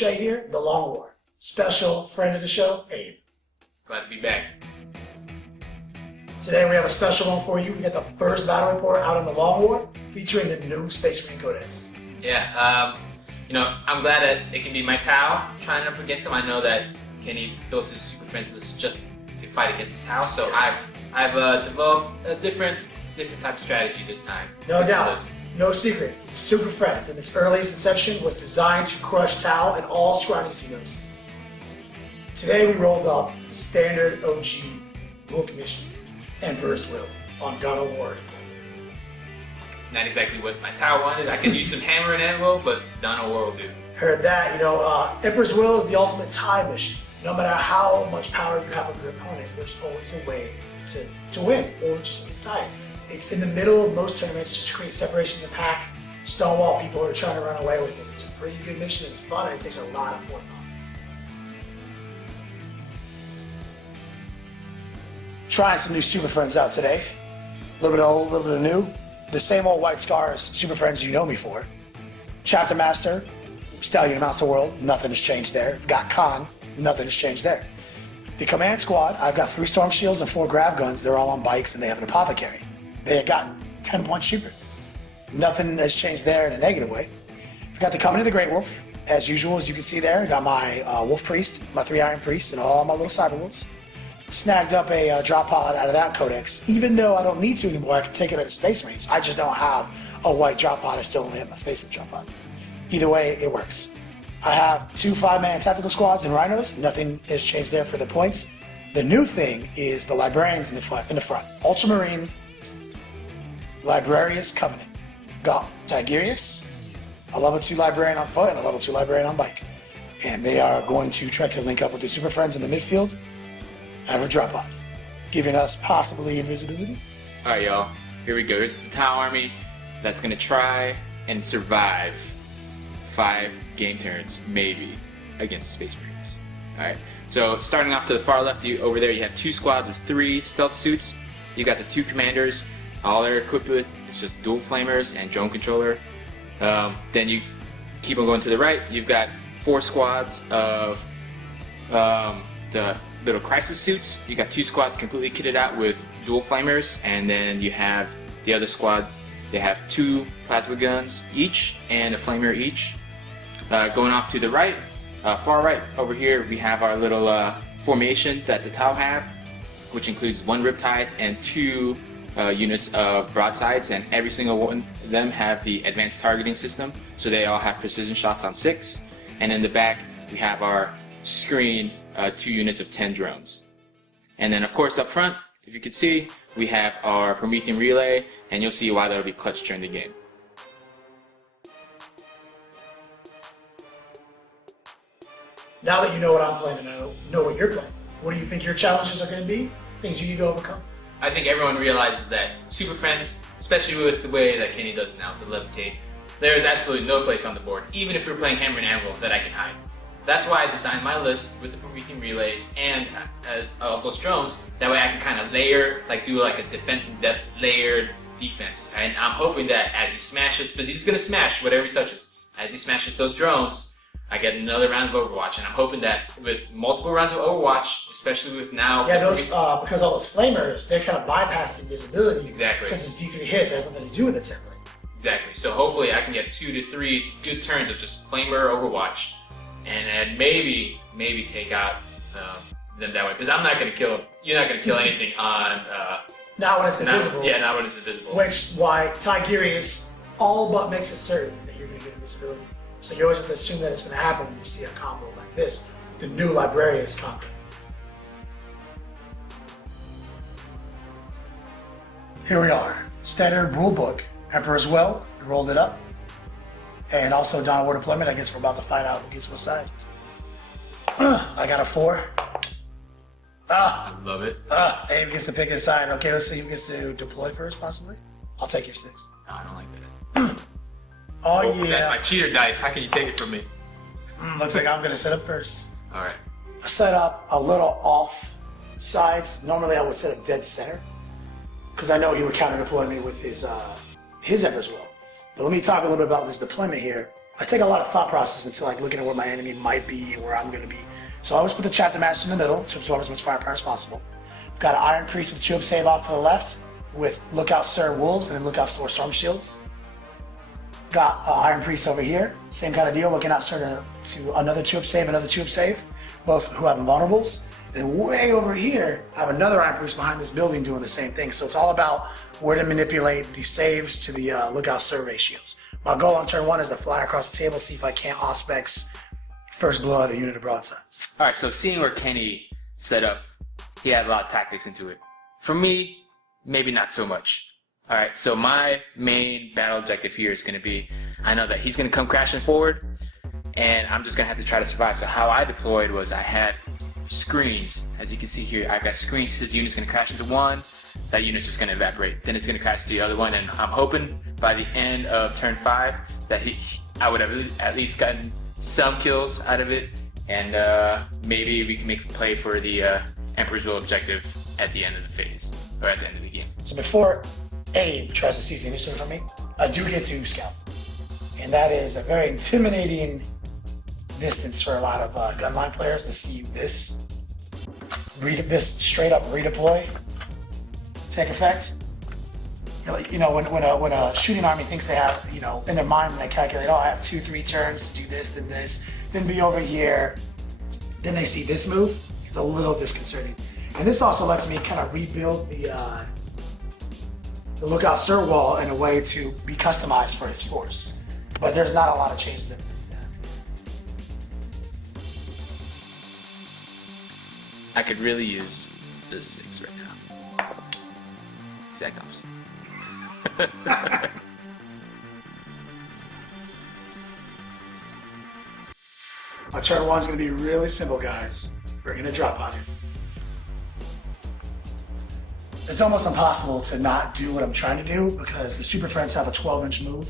Boucher here, the Long War. Special friend of the show, Abe. Glad to be back. Today we have a special one for you. We got the first battle report out on the Long War, featuring the new Space Marine Codex. Yeah, I'm glad that it can be my Tau trying up against him. I know that Kenny built his Super Friends list just to fight against the Tau, so Yes. I've developed a different type of strategy this time. No doubt, no secret, Super Friends in its earliest inception was designed to crush Tau and all surrounding Xenos. Today we rolled up standard OG book mission, Emperor's Will, on God of War. Not exactly what my Tau wanted. I could use some hammer and anvil, but Dawn of War will do. Heard that, Emperor's Will is the ultimate tie mission. No matter how much power you have over your opponent, there's always a way to win, or just at least tie it. It's in the middle of most tournaments, just to create separation in the pack, stonewall people who are trying to run away with it. It's a pretty good mission, and it's fun, and it takes a lot of work on. Trying some new Super Friends out today. A little bit of old, a little bit of new. The same old White Scars Super Friends you know me for. Chapter Master, Stallion of Master World, nothing has changed there. We've got Khan, nothing has changed there. The Command Squad, I've got 3 Storm Shields and 4 Grab Guns. They're all on bikes and they have an Apothecary. They had gotten 10 points cheaper. Nothing has changed there in a negative way. We've got the Company of the Great Wolf. As usual, as you can see there, I got my Wolf Priest, my 3 Iron Priests, and all my little Cyber Wolves. Snagged up a drop pod out of that codex. Even though I don't need to anymore, I can take it out of Space Marines. I just don't have a white drop pod. I still only have my Space Marine drop pod. Either way, it works. I have 2 5-man tactical squads and rhinos. Nothing has changed there for the points. The new thing is the librarians in the front. Ultramarine, Librarius Covenant. Got Tigurius, a level 2 librarian on foot, and a level 2 librarian on bike. And they are going to try to link up with the Super Friends in the midfield and a drop pod, giving us possibly invisibility. Alright, y'all. Here we go. Here's the Tau army that's going to try and survive 5 game turns, maybe, against the Space Marines. Alright, so starting off to the far left, over there you have 2 squads with 3 stealth suits. You got the 2 commanders. All they're equipped with is just dual flamers and drone controller. Then you keep on going to the right. You've got 4 squads of the little crisis suits. You got 2 squads completely kitted out with dual flamers, and then you have the other squad. They have 2 plasma guns each and a flamer each. Going off to the right, far right over here, we have our little formation that the Tau have, which includes 1 Riptide and 2 units of broadsides, and every single one of them have the advanced targeting system, so they all have precision shots on 6. And in the back, we have our screen, 2 units of 10 drones. And then of course up front, if you can see, we have our Promethean relay, and you'll see why that'll be clutch during the game. Now that you know what I'm playing and I know what you're playing, what do you think your challenges are going to be? Things you need to overcome? I think everyone realizes that Super Friends, especially with the way that Kenny does it now, to levitate, there is absolutely no place on the board, even if you're playing Hammer and Anvil, that I can hide. That's why I designed my list with the Promethean relays and as those drones. That way I can kind of layer, do like a defensive depth layered defense. And I'm hoping that as he smashes, because he's going to smash whatever he touches, as he smashes those drones, I get another round of Overwatch. And I'm hoping that with multiple rounds of Overwatch, especially with now... Yeah, those because all those flamers, they kind of bypass the invisibility. Exactly. Since it's D3 hits, it has nothing to do with it separately. Exactly. So hopefully I can get 2 to 3 good turns of just flamer Overwatch. And then maybe take out them that way. Because I'm not going to kill them. You're not going to kill anything on... not when it's invisible. Yeah, not when it's invisible. Why Tigurius all but makes it certain that you're going to get invisibility. So you always have to assume that it's going to happen when you see a combo like this, the new Librarius combo. Here we are. Standard rulebook. Emperor's Will. We rolled it up. And also Dawn of War deployment. I guess we're about to find out who gets what side. I got a 4. I love it. Abe gets to pick his side. Okay, let's see who gets to deploy first, possibly. I'll take your 6. No, I don't like that. Oh, yeah. That's my cheater dice. How can you take it from me? Looks like I'm going to set up first. Alright. I set up a little off sides. Normally I would set up dead center, because I know he would counter deploy me with his Emperor's Will. But let me talk a little bit about this deployment here. I take a lot of thought process into like looking at where my enemy might be and where I'm going to be. So I always put the Chapter Master in the middle to absorb as much firepower as possible. I've got an Iron Priest with 2-up save off to the left with Lookout Sir Wolves and then Lookout Store Storm Shields. Got Iron Priest over here, same kind of deal, looking out Sir to another 2-up save, another 2-up save, both who have invulnerables. Then way over here, I have another Iron Priest behind this building doing the same thing. So it's all about where to manipulate the saves to the Lookout Sir ratios. My goal on turn 1 is to fly across the table, see if I can't Auspex First Blood, a unit of broadsides. All right, so seeing where Kenny set up, he had a lot of tactics into it. For me, maybe not so much. All right, so my main battle objective here is going to be, I know that he's going to come crashing forward, and I'm just going to have to try to survive. So how I deployed was I had screens. As you can see here, I got screens. His unit's going to crash into one. That unit's just going to evaporate. Then it's going to crash to the other one, and I'm hoping by the end of turn 5 that I would have at least gotten some kills out of it, and maybe we can make a play for the Emperor's Will objective at the end of the phase, or at the end of the game. So before Abe tries to seize the initiative from me, I do get to scout. And that is a very intimidating distance for a lot of gunline players to see this straight up redeploy take effect. You know, when a shooting army thinks they have, you know, in their mind when they calculate, oh, I have 2-3 turns to do this, then be over here, then they see this move, it's a little disconcerting. And this also lets me kind of rebuild the Lookout Sir wall in a way to be customized for his force. But there's not a lot of changes that I could really use this 6 right now. Exact opposite. My turn 1 is going to be really simple, guys. We're going to drop on it. It's almost impossible to not do what I'm trying to do because the Super Friends have a 12-inch move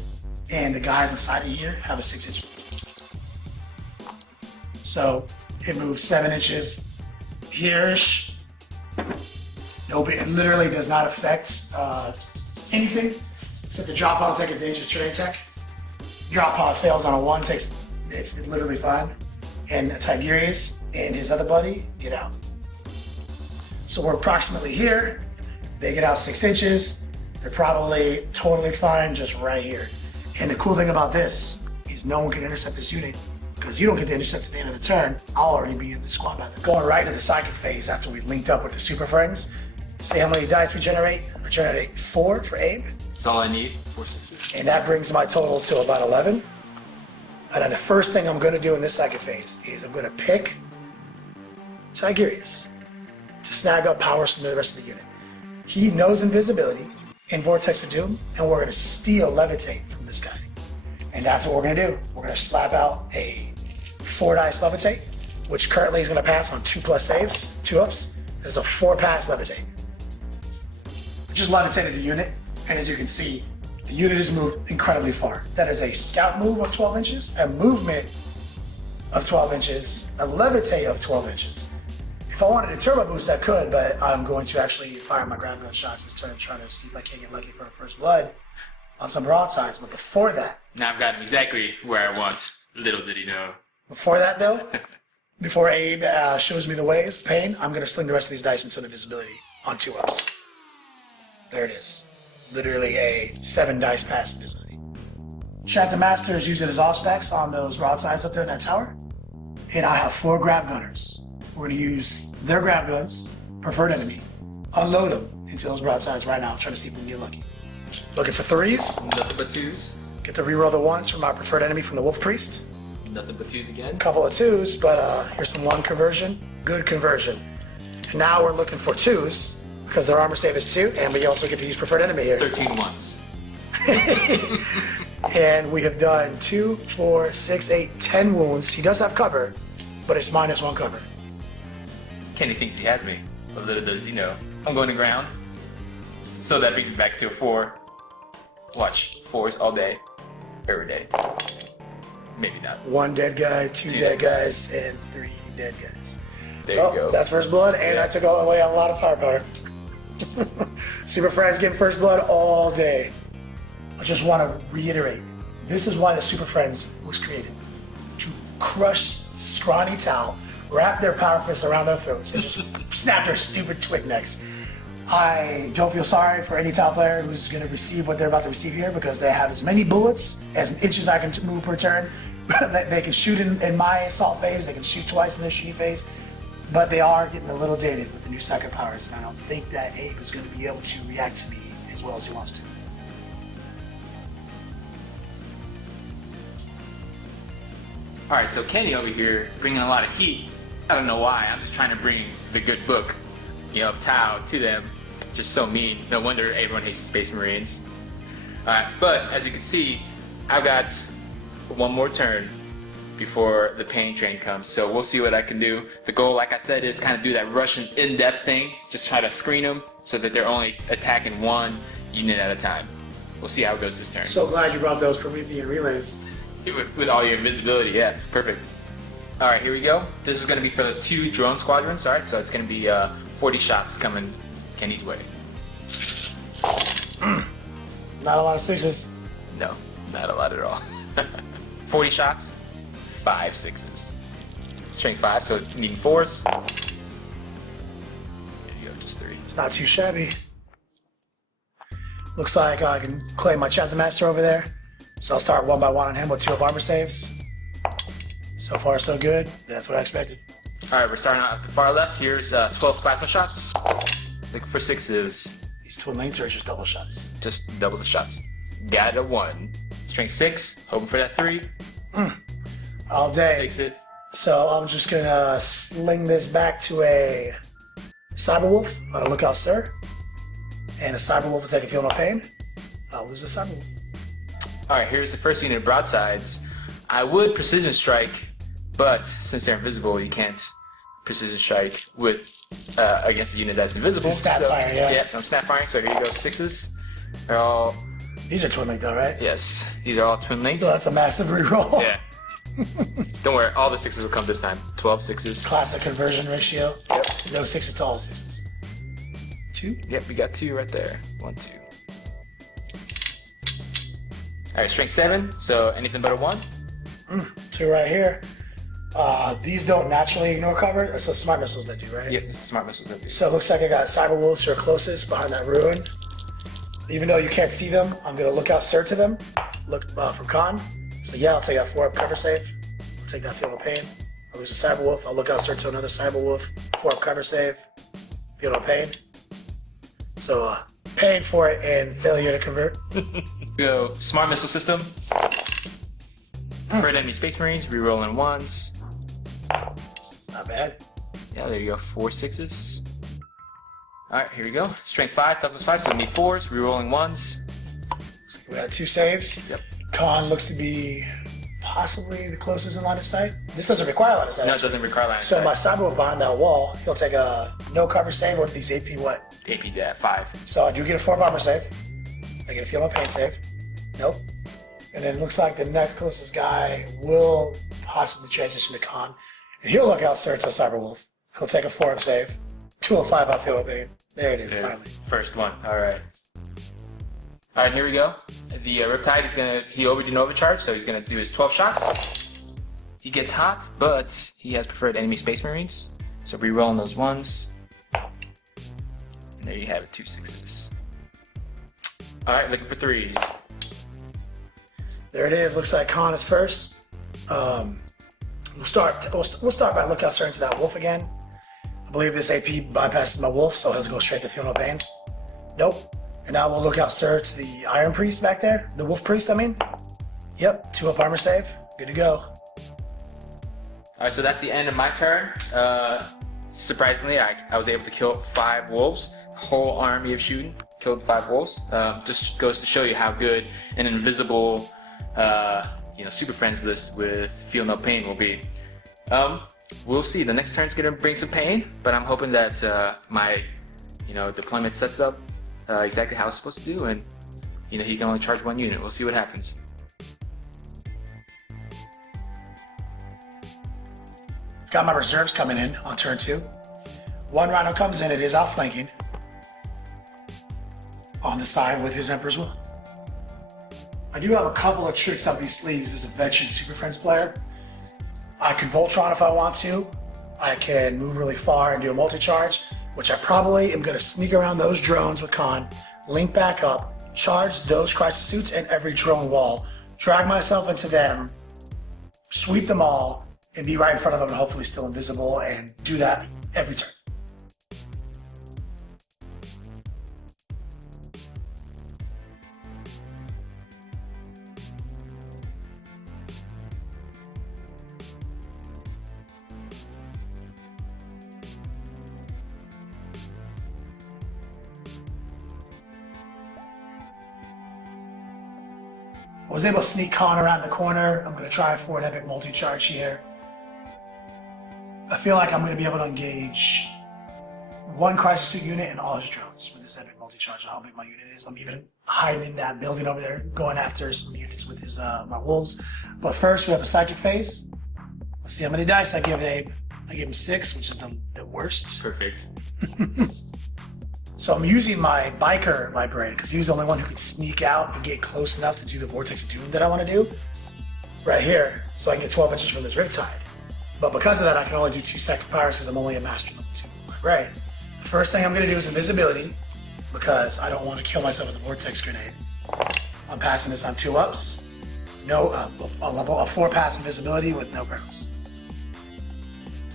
and the guys inside of here have a 6-inch move. So it moves 7 inches here-ish. Nope, it literally does not affect anything except the drop pod will take a dangerous terrain check. Drop pod fails on a 1, it's literally fine. And Tigurius and his other buddy get out. So we're approximately here. They get out 6 inches. They're probably totally fine just right here. And the cool thing about this is no one can intercept this unit because you don't get the intercept at the end of the turn. I'll already be in the squad battle. Going right into the psychic phase after we linked up with the Super Friends. See how many dice we generate? I generate 4 for Abe. That's all I need. 4 6s. And that brings my total to about 11. And then the first thing I'm going to do in this psychic phase is I'm going to pick Tigurius to snag up powers from the rest of the unit. He knows invisibility and Vortex of Doom, and we're going to steal Levitate from this guy. And that's what we're going to do. We're going to slap out a 4 dice Levitate, which currently is going to pass on 2+ saves, 2-ups. There's a 4-pass Levitate. We just levitated the unit, and as you can see, the unit has moved incredibly far. That is a scout move of 12 inches, a movement of 12 inches, a levitate of 12 inches. If I wanted a turbo boost, I could, but I'm going to actually fire my grab gun shots this turn, trying to see if I can get lucky for a first blood on some broadsides. But before that, Now I've got him exactly where I want. Little did he know. before that though, before Abe shows me the ways of pain, I'm going to sling the rest of these dice into invisibility on 2-ups. There it is. Literally a 7 dice pass invisibility. Chapter Master is using his Auspex on those broadsides up there in that tower. And I have 4 grab gunners. We're going to use their grab guns, preferred enemy, unload them into those broadsides right now, trying to see if we can get lucky. Looking for 3s. Nothing but 2s. Get to reroll the 1s from our preferred enemy from the Wolf Priest. Nothing but 2s again. Couple of 2s, but here's some 1 conversion. Good conversion. And now we're looking for 2s because their armor save is 2, and we also get to use preferred enemy here. 13 1s. And we have done 2, 4, 6, 8, 10 wounds. He does have cover, but it's -1 cover. Kenny thinks he has me. But little does he know. I'm going to ground. So that brings me back to a 4. Watch. 4s all day. Every day. Maybe not. 1 dead guy, 2 dead guys, and 3 dead guys. There you go. That's first blood, and Yeah. I took all away a lot of firepower. Super Friends getting first blood all day. I just want to reiterate, This is why the Super Friends was created. To crush scrawny Tau, wrap their power fists around their throats, and just snap their stupid twig necks. I don't feel sorry for any Tau player who's going to receive what they're about to receive here, because they have as many bullets, as inches I can move per turn. They can shoot in my assault phase, they can shoot twice in their shooting phase, but they are getting a little dated with the new second powers, and I don't think that Abe is going to be able to react to me as well as he wants to. All right, so Kenny over here bringing a lot of heat. I don't know why. I'm just trying to bring the good book, of Tau to them. Just so mean. No wonder everyone hates the Space Marines. All right, but as you can see, I've got one more turn before the pain train comes. So we'll see what I can do. The goal, like I said, is kind of do that Russian in-depth thing. Just try to screen them so that they're only attacking one unit at a time. We'll see how it goes this turn. So glad you brought those Promethean relays. With all your invisibility, yeah, perfect. All right, here we go. This is going to be for the 2 drone squadrons. All right, so it's going to be 40 shots coming Kenny's way. Not a lot of sixes. No, not a lot at all. 40 shots, 5 sixes. Strength 5, so it's needing 4s. Here you go, just 3. It's not too shabby. Looks like I can claim my Chapter Master over there. So I'll start one by one on him with 2 up armor saves. So far, so good. That's what I expected. All right, we're starting out at the far left. Here's 12 plasma shots. Look for 6s. These twin links are just double shots. Just double the shots. Got a 1. Strength 6. Hoping for that 3. All day. Takes it. So I'm just gonna sling this back to a Cyberwolf on a lookout, sir. And a Cyberwolf will take a feel no pain. I'll lose a Cyberwolf. All right, here's the first unit of broadsides. I would precision strike, but since they're invisible, you can't precision strike with against a unit that's invisible. Snap fire, yeah. Yeah, so I'm snap firing. So here you go, 6s. They're all. These are twin link though, right? Yes, these are all twin linked. So that's a massive reroll. Yeah. Don't worry, all the 6s will come this time. 12 6s. Classic conversion ratio. Yep. No 6s to all 6s. 2? Yep, we got 2 right there. 1, 2. All right, strength 7. So anything but a 1. 2 right here. These don't naturally ignore cover. It's the smart missiles that do, right? Yep, this is smart missiles. That do. So it looks like I got Cyberwolves who are closest behind that ruin. Even though you can't see them, I'm gonna look out sir to them. Look from Khan. So yeah, I'll take that 4 up cover save. I'll take that feel no pain. I'll lose a Cyberwolf. I'll look out sir to another Cyberwolf. 4 up cover save. Feel no pain. So paying for it and failure to convert. Go smart missile system. For enemy Space Marines, rerolling 1s. Not bad. Yeah, there you go. 4 6s. Alright, here we go. Strength 5, toughness 5, so we need 4s, rerolling 1s. We got 2 saves. Yep. Khan looks to be possibly the closest in line of sight. This doesn't require line of sight. No, it doesn't require line of So my sight. Cyberwolf behind that wall, he'll take a no cover save. What are these AP what? AP 5. So I do get a 4 armor save. I get a feel no pain save. Nope. And then it looks like the next closest guy will possibly transition to Khan. And he'll look out sir to a Cyberwolf. He'll take a 4 up save. 2 or 5 up feel no pain. There it is, finally. First one. Alright. Alright, here we go. The Riptide is gonna, he overdid an overcharge, so he's gonna do his 12 shots. He gets hot, but he has preferred enemy Space Marines. So re-rolling those 1s. And there you have it, 2 6s. Alright, looking for 3s. There it is. Looks like Khan is first. We'll start by look out sir into that wolf again. I believe this AP bypasses my wolf, so he'll go straight to feel no pain. Nope. And now we'll look out sir to the Iron Priest back there. The Wolf Priest, I mean. Yep, 2 up armor save. Good to go. Alright, so that's the end of my turn. Surprisingly, I was able to kill 5 wolves. Whole army of shooting. Killed 5 wolves. Just goes to show you how good an invisible Super Friends list with Feel No Pain will be. We'll see. The next turn's gonna bring some pain, but I'm hoping that my deployment sets up exactly how it's supposed to do, and he can only charge 1 unit. We'll see what happens. Got my reserves coming in on turn 2. 1 Rhino comes in, it is outflanking. On the side with his Emperor's Will. I do have a couple of tricks up these sleeves as a veteran Super Friends player. I can Voltron if I want to. I can move really far and do a multi-charge, which I probably am going to sneak around those drones with Khan, link back up, charge those crisis suits and every drone wall, drag myself into them, sweep them all, and be right in front of them and hopefully still invisible, and do that every turn. I was able to sneak Khan around the corner. I'm going to try for an epic multi-charge here. I feel like I'm going to be able to engage one crisis suit unit and all his drones with this epic multi-charge. How big my unit is. I'm even hiding in that building over there, going after some units with his my wolves. But first, we have a psychic phase. Let's see how many dice I give Abe. I give him 6, which is the worst. Perfect. So I'm using my biker librarian because he was the only one who could sneak out and get close enough to do the Vortex of Doom that I want to do right here, so I can get 12 inches from this Riptide. But because of that, I can only do 2 second powers because I'm only a master level 2 librarian. The first thing I'm going to do is invisibility because I don't want to kill myself with a Vortex grenade. I'm passing this on 2 ups. No, a 4 pass invisibility with no barrels.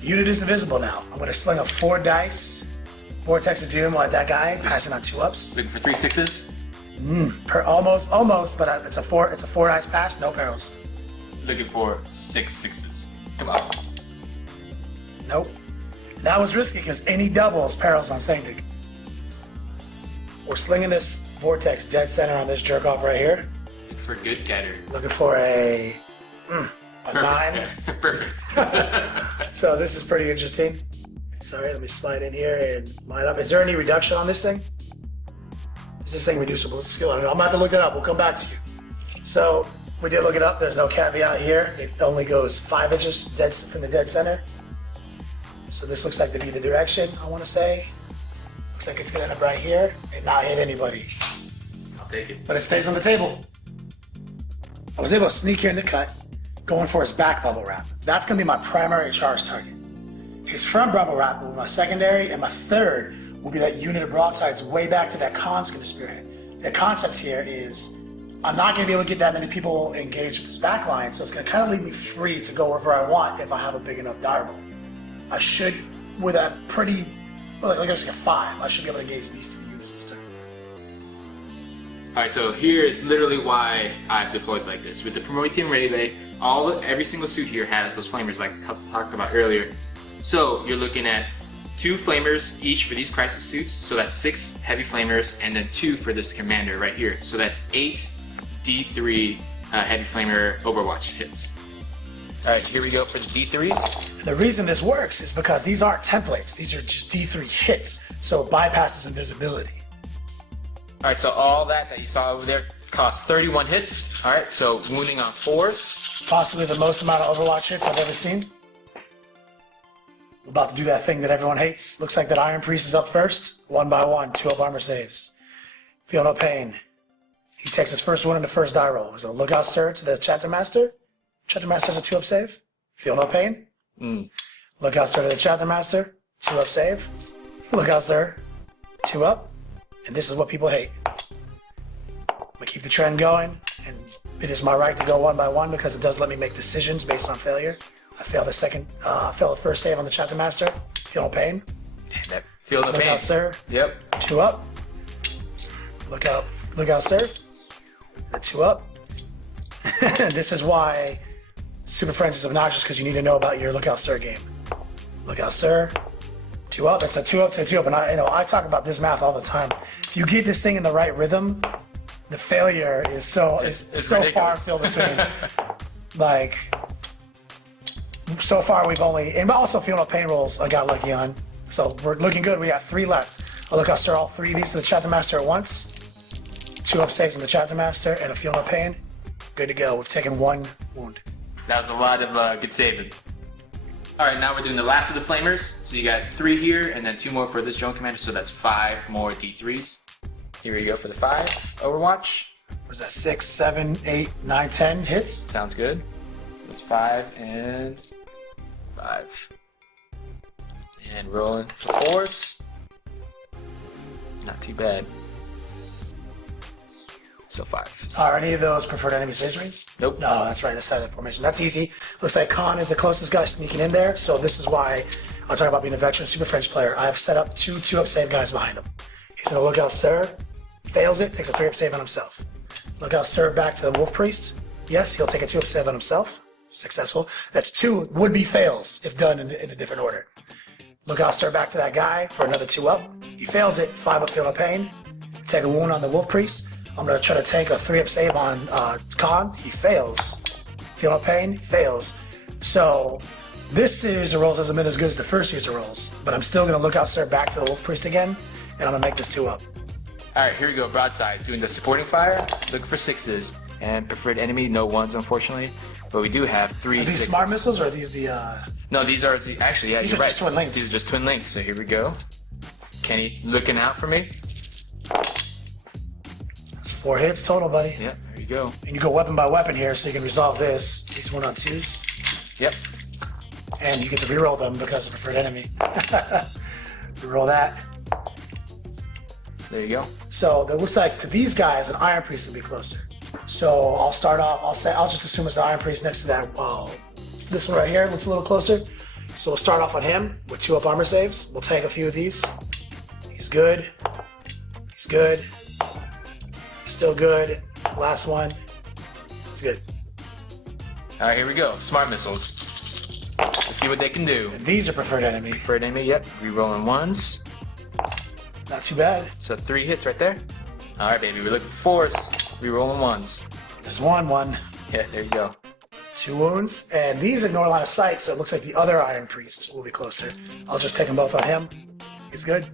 The unit is invisible now. I'm going to sling a 4 dice. Vortex of Doom like that guy, passing on 2 ups. Looking for 3 6s? Almost, but it's a 4 dice pass, no perils. Looking for 6 6s. Come on. Nope. That was risky because any doubles perils on Sanctic. We're slinging this Vortex dead center on this jerk off right here. For good scatter. Looking for a 9. Perfect. So this is pretty interesting. Sorry, let me slide in here and line up. Is there any reduction on this thing? Is this thing reducible? Skill? I don't know. I'm about to look it up. We'll come back to you. So we did look it up. There's no caveat here. It only goes 5 inches dead from the dead center. So this looks like to be the direction, I want to say. Looks like it's going to end up right here and not hit anybody. I'll take it. But it stays on the table. I was able to sneak here in the cut, going for his back bubble wrap. That's going to be my primary charge target. His front bubble wrap will be my secondary, and my third will be that unit of broadsides way back to that Khan's going to spearhead. The concept here is I'm not going to be able to get that many people engaged with this back line, so it's going to kind of leave me free to go wherever I want if I have a big enough die roll. I should, with a pretty, well, I guess like a 5, I should be able to engage these 3 units this turn. Alright, so here is literally why I've deployed like this. With the Promethean Relay, every single suit here has those flamers like I talked about earlier. So you're looking at 2 flamers each for these crisis suits, so that's 6 heavy flamers, and then 2 for this commander right here. So that's 8 D3 heavy flamer Overwatch hits. Alright, here we go for the D3. The reason this works is because these aren't templates, these are just D3 hits, so it bypasses invisibility. Alright, so all that you saw over there costs 31 hits. Alright, so wounding on 4s. Possibly the most amount of Overwatch hits I've ever seen. About to do that thing that everyone hates. Looks like that Iron Priest is up first. 1 by 1, 2 up armor saves. Feel no pain. He takes his first one in the first die roll. So lookout, sir, to the Chapter Master. Chapter Master has a 2 up save. Feel no pain. Lookout, sir, to the Chapter Master. 2 up save. Lookout, sir. 2 up. And this is what people hate. I'm gonna keep the trend going, and it is my right to go 1 by 1 because it does let me make decisions based on failure. I failed the first save on the Chapter Master. Feel no pain. Feel no pain. Look out, sir. Yep. 2 up. Look out, sir. 2 up. This is why Super Friends is obnoxious, because you need to know about your Look Out, Sir game. Look out, sir. 2 up. It's a 2 up to 2 up, and I talk about this math all the time. If you get this thing in the right rhythm, the failure is so far and few between. Like. So far, we've only, and also Feel No Pain rolls I got lucky on. So we're looking good. We got 3 left. I'll look out, sir, all 3 of these to the Chapter Master at once. 2 up saves on the Chapter Master and a Feel No Pain. Good to go. We've taken 1 wound. That was a lot of good saving. Alright, now we're doing the last of the flamers. So you got 3 here and then 2 more for this drone commander. So that's 5 more D3s. Here we go for the 5 Overwatch. Was that 6, 7, 8, 9, 10 hits? Sounds good. So it's 5 and 5. And rolling for 4s. Not too bad. So 5. Are any of those preferred enemy Space Marines? Nope. No, that's right. That's that formation. That's easy. Looks like Khan is the closest guy sneaking in there. So this is why I'll talk about being a veteran Super French player. I have set up two up save guys behind him. He's going to look out Sir, fails it, takes a 3 up save on himself. Look out Sir back to the Wolf Priest. Yes, he'll take a 2 up save on himself. Successful. That's 2 would-be fails if done in a different order. Look out Sir back to that guy for another 2 up. He fails it, 5 up, feel no pain. Take a wound on the Wolf Priest. I'm going to try to tank a 3 up save on Khan. He fails. Feel no pain, fails. So this series of rolls hasn't been as good as the first series of rolls, but I'm still going to look out Sir back to the Wolf Priest again, and I'm going to make this 2 up. Alright, here we go. Broadside. Doing the supporting fire. Looking for 6s. And preferred enemy, no 1s, unfortunately. But we do have 3 Are these 6s. smart missiles, or are these the... No, these are the... Actually, yeah, These you're are right. just twin links. These are just twin links. So here we go. Kenny looking out for me. That's 4 hits total, buddy. Yep, there you go. And you go weapon by weapon here, so you can resolve this. These 1-on-2s. Yep. And you get to reroll them because of preferred enemy. Reroll that. There you go. So it looks like to these guys, an Iron Priest will be closer. So I'll start off. I'll just assume it's the Iron Priest next to that. This one right here looks a little closer. So we'll start off on him with 2 up armor saves. We'll take a few of these. He's good. He's good. He's still good. Last one. He's good. Alright, here we go. Smart missiles. Let's see what they can do. And these are preferred enemy. Preferred enemy, yep. Rerolling 1s. Not too bad. So 3 hits right there. Alright, baby. We're looking for 4s. Rerolling 1s. There's one. Yeah, there you go. 2 wounds. And these ignore line of sight, so it looks like the other Iron Priest will be closer. I'll just take them both on him. He's good.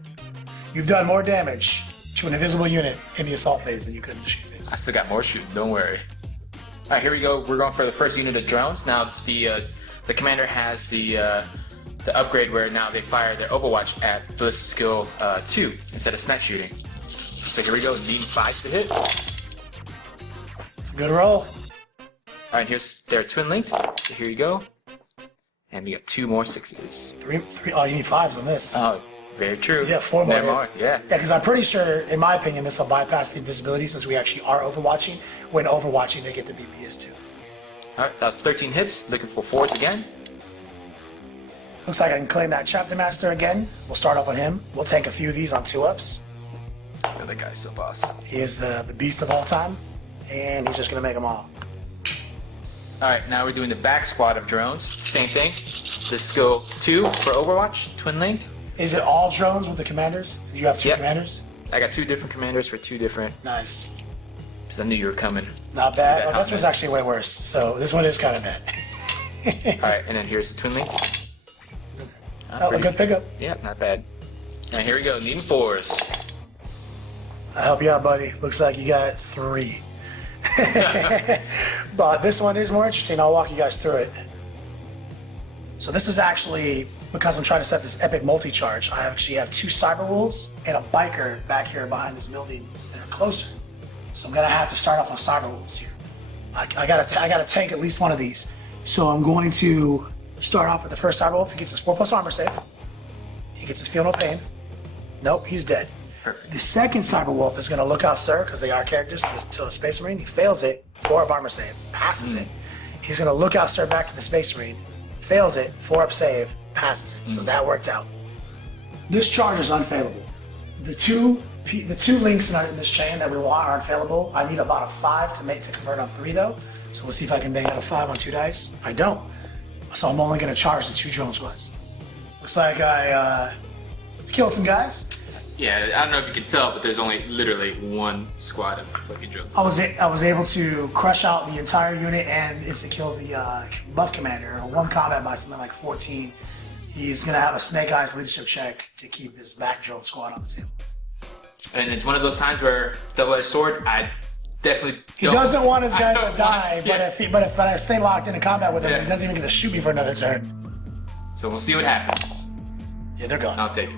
You've done more damage to an invisible unit in the assault phase than you could in the shoot phase. I still got more shooting, don't worry. Alright, here we go. We're going for the first unit of drones. Now, the commander has the upgrade where now they fire their Overwatch at Ballistic Skill 2 instead of snipe shooting. So here we go. Needing 5 to hit. It's a good roll. Alright, here's their twin link. So here you go. And we got 2 more 6s. Three. Oh, you need 5s on this. Oh, very true. Yeah, 4 more. There more, yeah. Yeah, because I'm pretty sure, in my opinion, this will bypass the invisibility since we actually are overwatching. When overwatching, they get the BPS too. Alright, that was 13 hits. Looking for 4s again. Looks like I can claim that Chapter Master again. We'll start off on him. We'll tank a few of these on 2 ups. Oh, that guy's so boss. He is the beast of all time, and he's just going to make them all. Alright, now we're doing the back squad of drones. Same thing. This skill 2 for Overwatch, twin link. Is it all drones with the commanders? You have 2 Yep. commanders? I got 2 different commanders for 2 different, Nice. because I knew you were coming. Not bad. Bad Oh, this one's hotness. actually way worse. So this one is kind of bad. Alright, and then here's the twin link. Oh, a good pickup. Yeah, not bad. And here we go, needing 4s. I'll help you out, buddy. Looks like you got 3. But this one is more interesting. I'll walk you guys through it. So this is actually, because I'm trying to set this epic multi-charge, I actually have 2 Cyber Wolves and a Biker back here behind this building that are closer. So I'm going to have to start off with Cyber Wolves here. I got to tank at least one of these. So I'm going to start off with the first Cyber Wolf. He gets his 4+ armor save. He gets his feel no pain. Nope, he's dead. Perfect. The second Cyber Wolf is going to look out Sir, because they are characters, to a Space Marine. He fails it, 4 up armor save, passes it. He's going to look out Sir back to the Space Marine, fails it, 4 up save, passes it. So that worked out. This charge is unfailable. The two links in this chain that we want are unfailable. I need about a 5 to convert on 3 though. So let's see if I can bang out a 5 on 2 dice. I don't. So I'm only going to charge the 2 drones was. Looks like I killed some guys. Yeah, I don't know if you can tell, but there's only literally 1 squad of fucking drones. I was able to crush out the entire unit and instant kill the buff commander. 1 combat by something like 14. He's gonna have a Snake Eyes leadership check to keep this back drone squad on the table. And it's one of those times where double-edged sword, I definitely He doesn't want his guys I to don't die, want- yeah. but if I stay locked into combat with him, Yeah. he doesn't even get to shoot me for another turn. So we'll see what happens. Yeah, they're gone. I'll take it.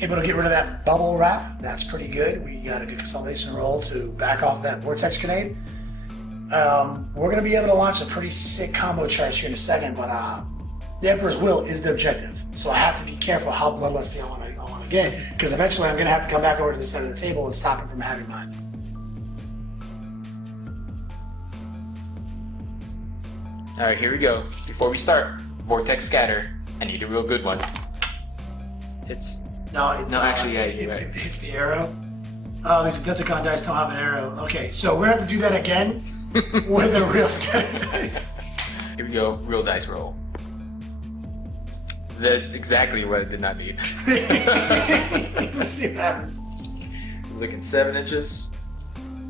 able to get rid of that bubble wrap. That's pretty good. We got a good consolidation roll to back off that Vortex Grenade. We're going to be able to launch a pretty sick combo charge here in a second, but the Emperor's Will is the objective. So I have to be careful how bloodlusty I want to get, because eventually I'm going to have to come back over to the center of the table and stop him from having mine. All right, here we go. Before we start, Vortex Scatter. I need a real good one. It's It hits the arrow. Oh, these Adepticon dice don't have an arrow. Okay, so we're going to have to do that again with the real scatter dice. Here we go, real dice roll. That's exactly what I did not need. Let's see what happens. Looking 7 inches.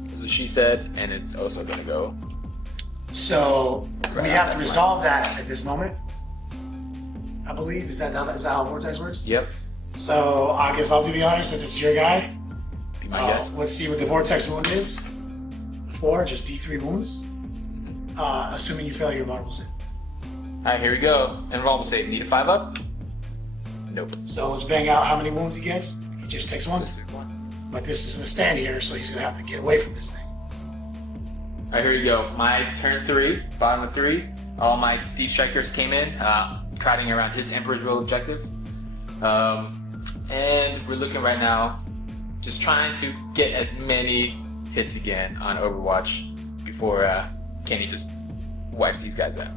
That's what she said, and it's also gonna go. So we have to resolve that at this moment. I believe is that how Vortex works? Yep. So I guess I'll do the honor since it's your guy. Be my guest. Let's see what the Vortex wound is. 4, just D3 wounds. Assuming you fail your vulnerable save. Alright, here we go. Invulnerable save. Need a 5 up? Nope. So let's bang out how many wounds he gets. He just takes 1. This is 1. But this isn't a stand here, so he's gonna have to get away from this thing. Alright, here we go. My turn 3, bottom of 3. All my Deep Strikers came in, crowding around his Emperor's Will objective. And we're looking right now, just trying to get as many hits again on Overwatch before Kenny just wipes these guys out.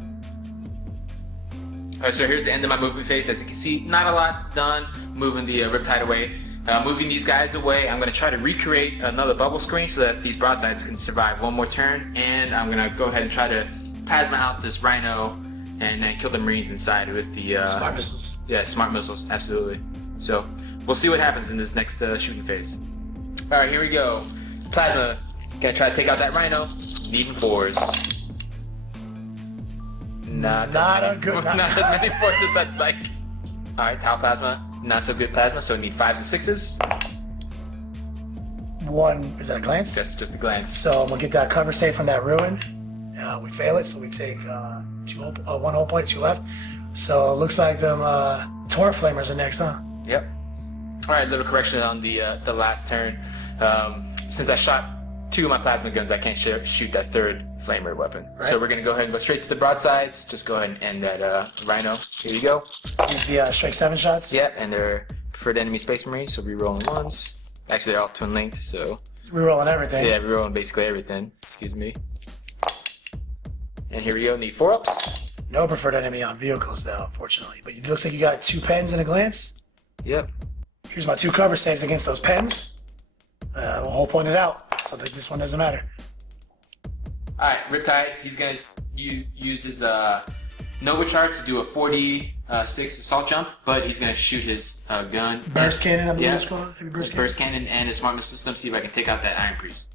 Alright, so here's the end of my movement phase. As you can see, not a lot done moving the Riptide away. Moving these guys away, I'm going to try to recreate another bubble screen so that these broadsides can survive one more turn. And I'm going to go ahead and try to plasma out this Rhino and then kill the Marines inside with the... Smart missiles. Yeah, smart missiles, absolutely. So, we'll see what happens in this next shooting phase. Alright, here we go. Plasma, gonna try to take out that Rhino. Needing 4s. Not as many 4s as I'd like. Alright, Tau Plasma. Not so good Plasma, so need 5s and 6s. 1, is that a glance? That's just a glance. So I'm gonna get that cover save from that ruin. We fail it, so we take 1 whole point, 2 left. So it looks like them Torrent Flamers are next, huh? Yep. Alright, little correction on the last turn. Since I shot 2 of my plasma guns, I can't shoot that 3rd flamer weapon. Right. So we're gonna go ahead and go straight to the broadsides. Just go ahead and end that Rhino. Here you go. Use the strike 7 shots. Yep, and they're preferred enemy Space Marines, so re-rolling 1s. Actually, they're all twin linked, so... Rerolling everything. Yeah, re-rolling basically everything. Excuse me. And here we go, need 4-ups. No preferred enemy on vehicles, though, unfortunately. But it looks like you got 2 pens and a glance. Yep. Here's my 2 cover saves against those pens. We'll whole point it out, so that this one doesn't matter. Alright, Riptide, he's gonna use his Nova Charge to do a 46 assault jump, but he's gonna shoot his gun. Burst cannon, I believe Yeah. it's called. Maybe burst Burst cannon and his smart missile system, see if I can take out that Iron Priest.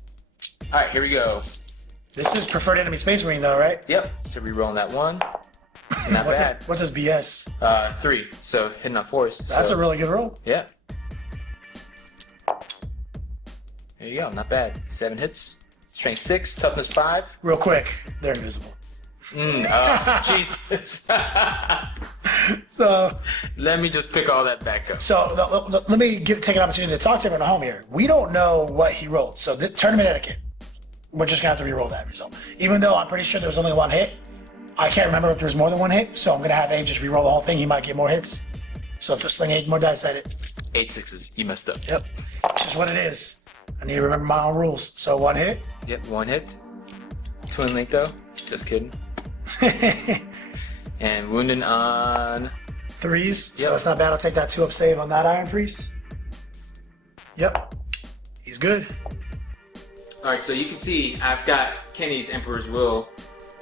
Alright, here we go. This is preferred enemy Space Marine, though, right? Yep, so re-rolling that 1. Not bad. What's his BS? 3, so hitting on 4s. That's so, a really good roll. Yeah. There you go, not bad. 7 hits. Strength 6, toughness 5. Real quick, they're invisible. Jesus. So Let me just pick all that back up. let me take an opportunity to talk to everyone at home here. We don't know what he rolled. So this tournament etiquette, we're just gonna have to re-roll that result. Even though I'm pretty sure there was only 1 hit, I can't remember if there was more than 1 hit. So I'm gonna have Abe just re-roll the whole thing. He might get more hits. So just sling 8 more dice at it. 8 6s. You messed up. Yep, it's just what it is. I need to remember my own rules. So 1 hit. Yep, 1 hit. Twin link though. Just kidding. And wounding on 3s. So that's not bad. I'll take that 2-up save on that Iron Priest. Yep, he's good. Alright, so you can see I've got Kenny's Emperor's Will.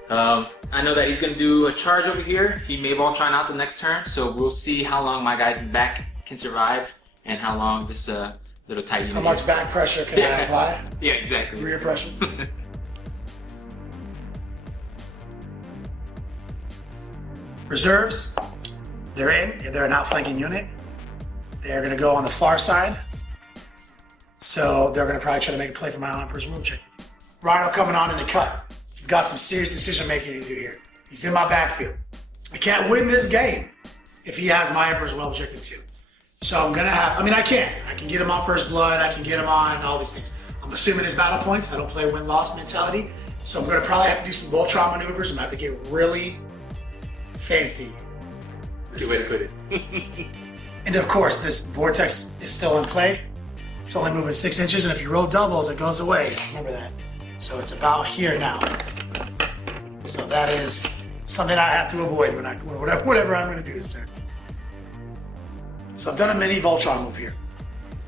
I know that he's going to do a charge over here. He may ball trying out the next turn, so we'll see how long my guys in the back can survive and how long this little tight unit How much is. back pressure can I apply? Yeah, exactly. Rear pressure. Reserves, they're in. They're an outflanking unit. They're going to go on the far side. So they're going to probably try to make a play for my Emperor's Will objective. Rhino coming on in the cut. You've got some serious decision making to do here. He's in my backfield. I can't win this game if he has my Emperor's Will objective too. So I'm gonna have, I can get him on first blood, I can get him on all these things. I'm assuming his battle points, I don't play win-loss mentality. So I'm gonna probably have to do some Voltron maneuvers. I'm gonna have to get really fancy. Good way to put it. And of course, this vortex is still in play. It's only moving 6 inches, and if you roll doubles, it goes away. Remember that. So it's about here now. So that is something I have to avoid whatever I'm gonna do this turn. So I've done a mini Voltron move here.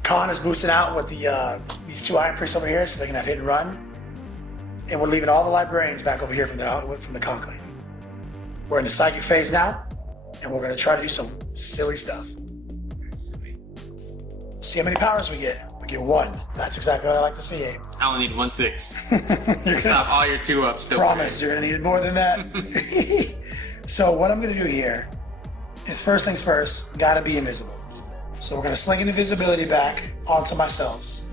Khan is boosted out with these 2 Iron Priests over here, so they can have hit and run. And we're leaving all the Librarians back over here from the Conclave. We're in the Psychic phase now, and we're going to try to do some silly stuff. See how many powers we get. We get 1. That's exactly what I like to see, Abe. I only need 1/6. You stop all your 2-ups. Promise, you're going to need more than that. So what I'm going to do here is first things first, got to be invisible. So we're going to sling an invisibility back onto myself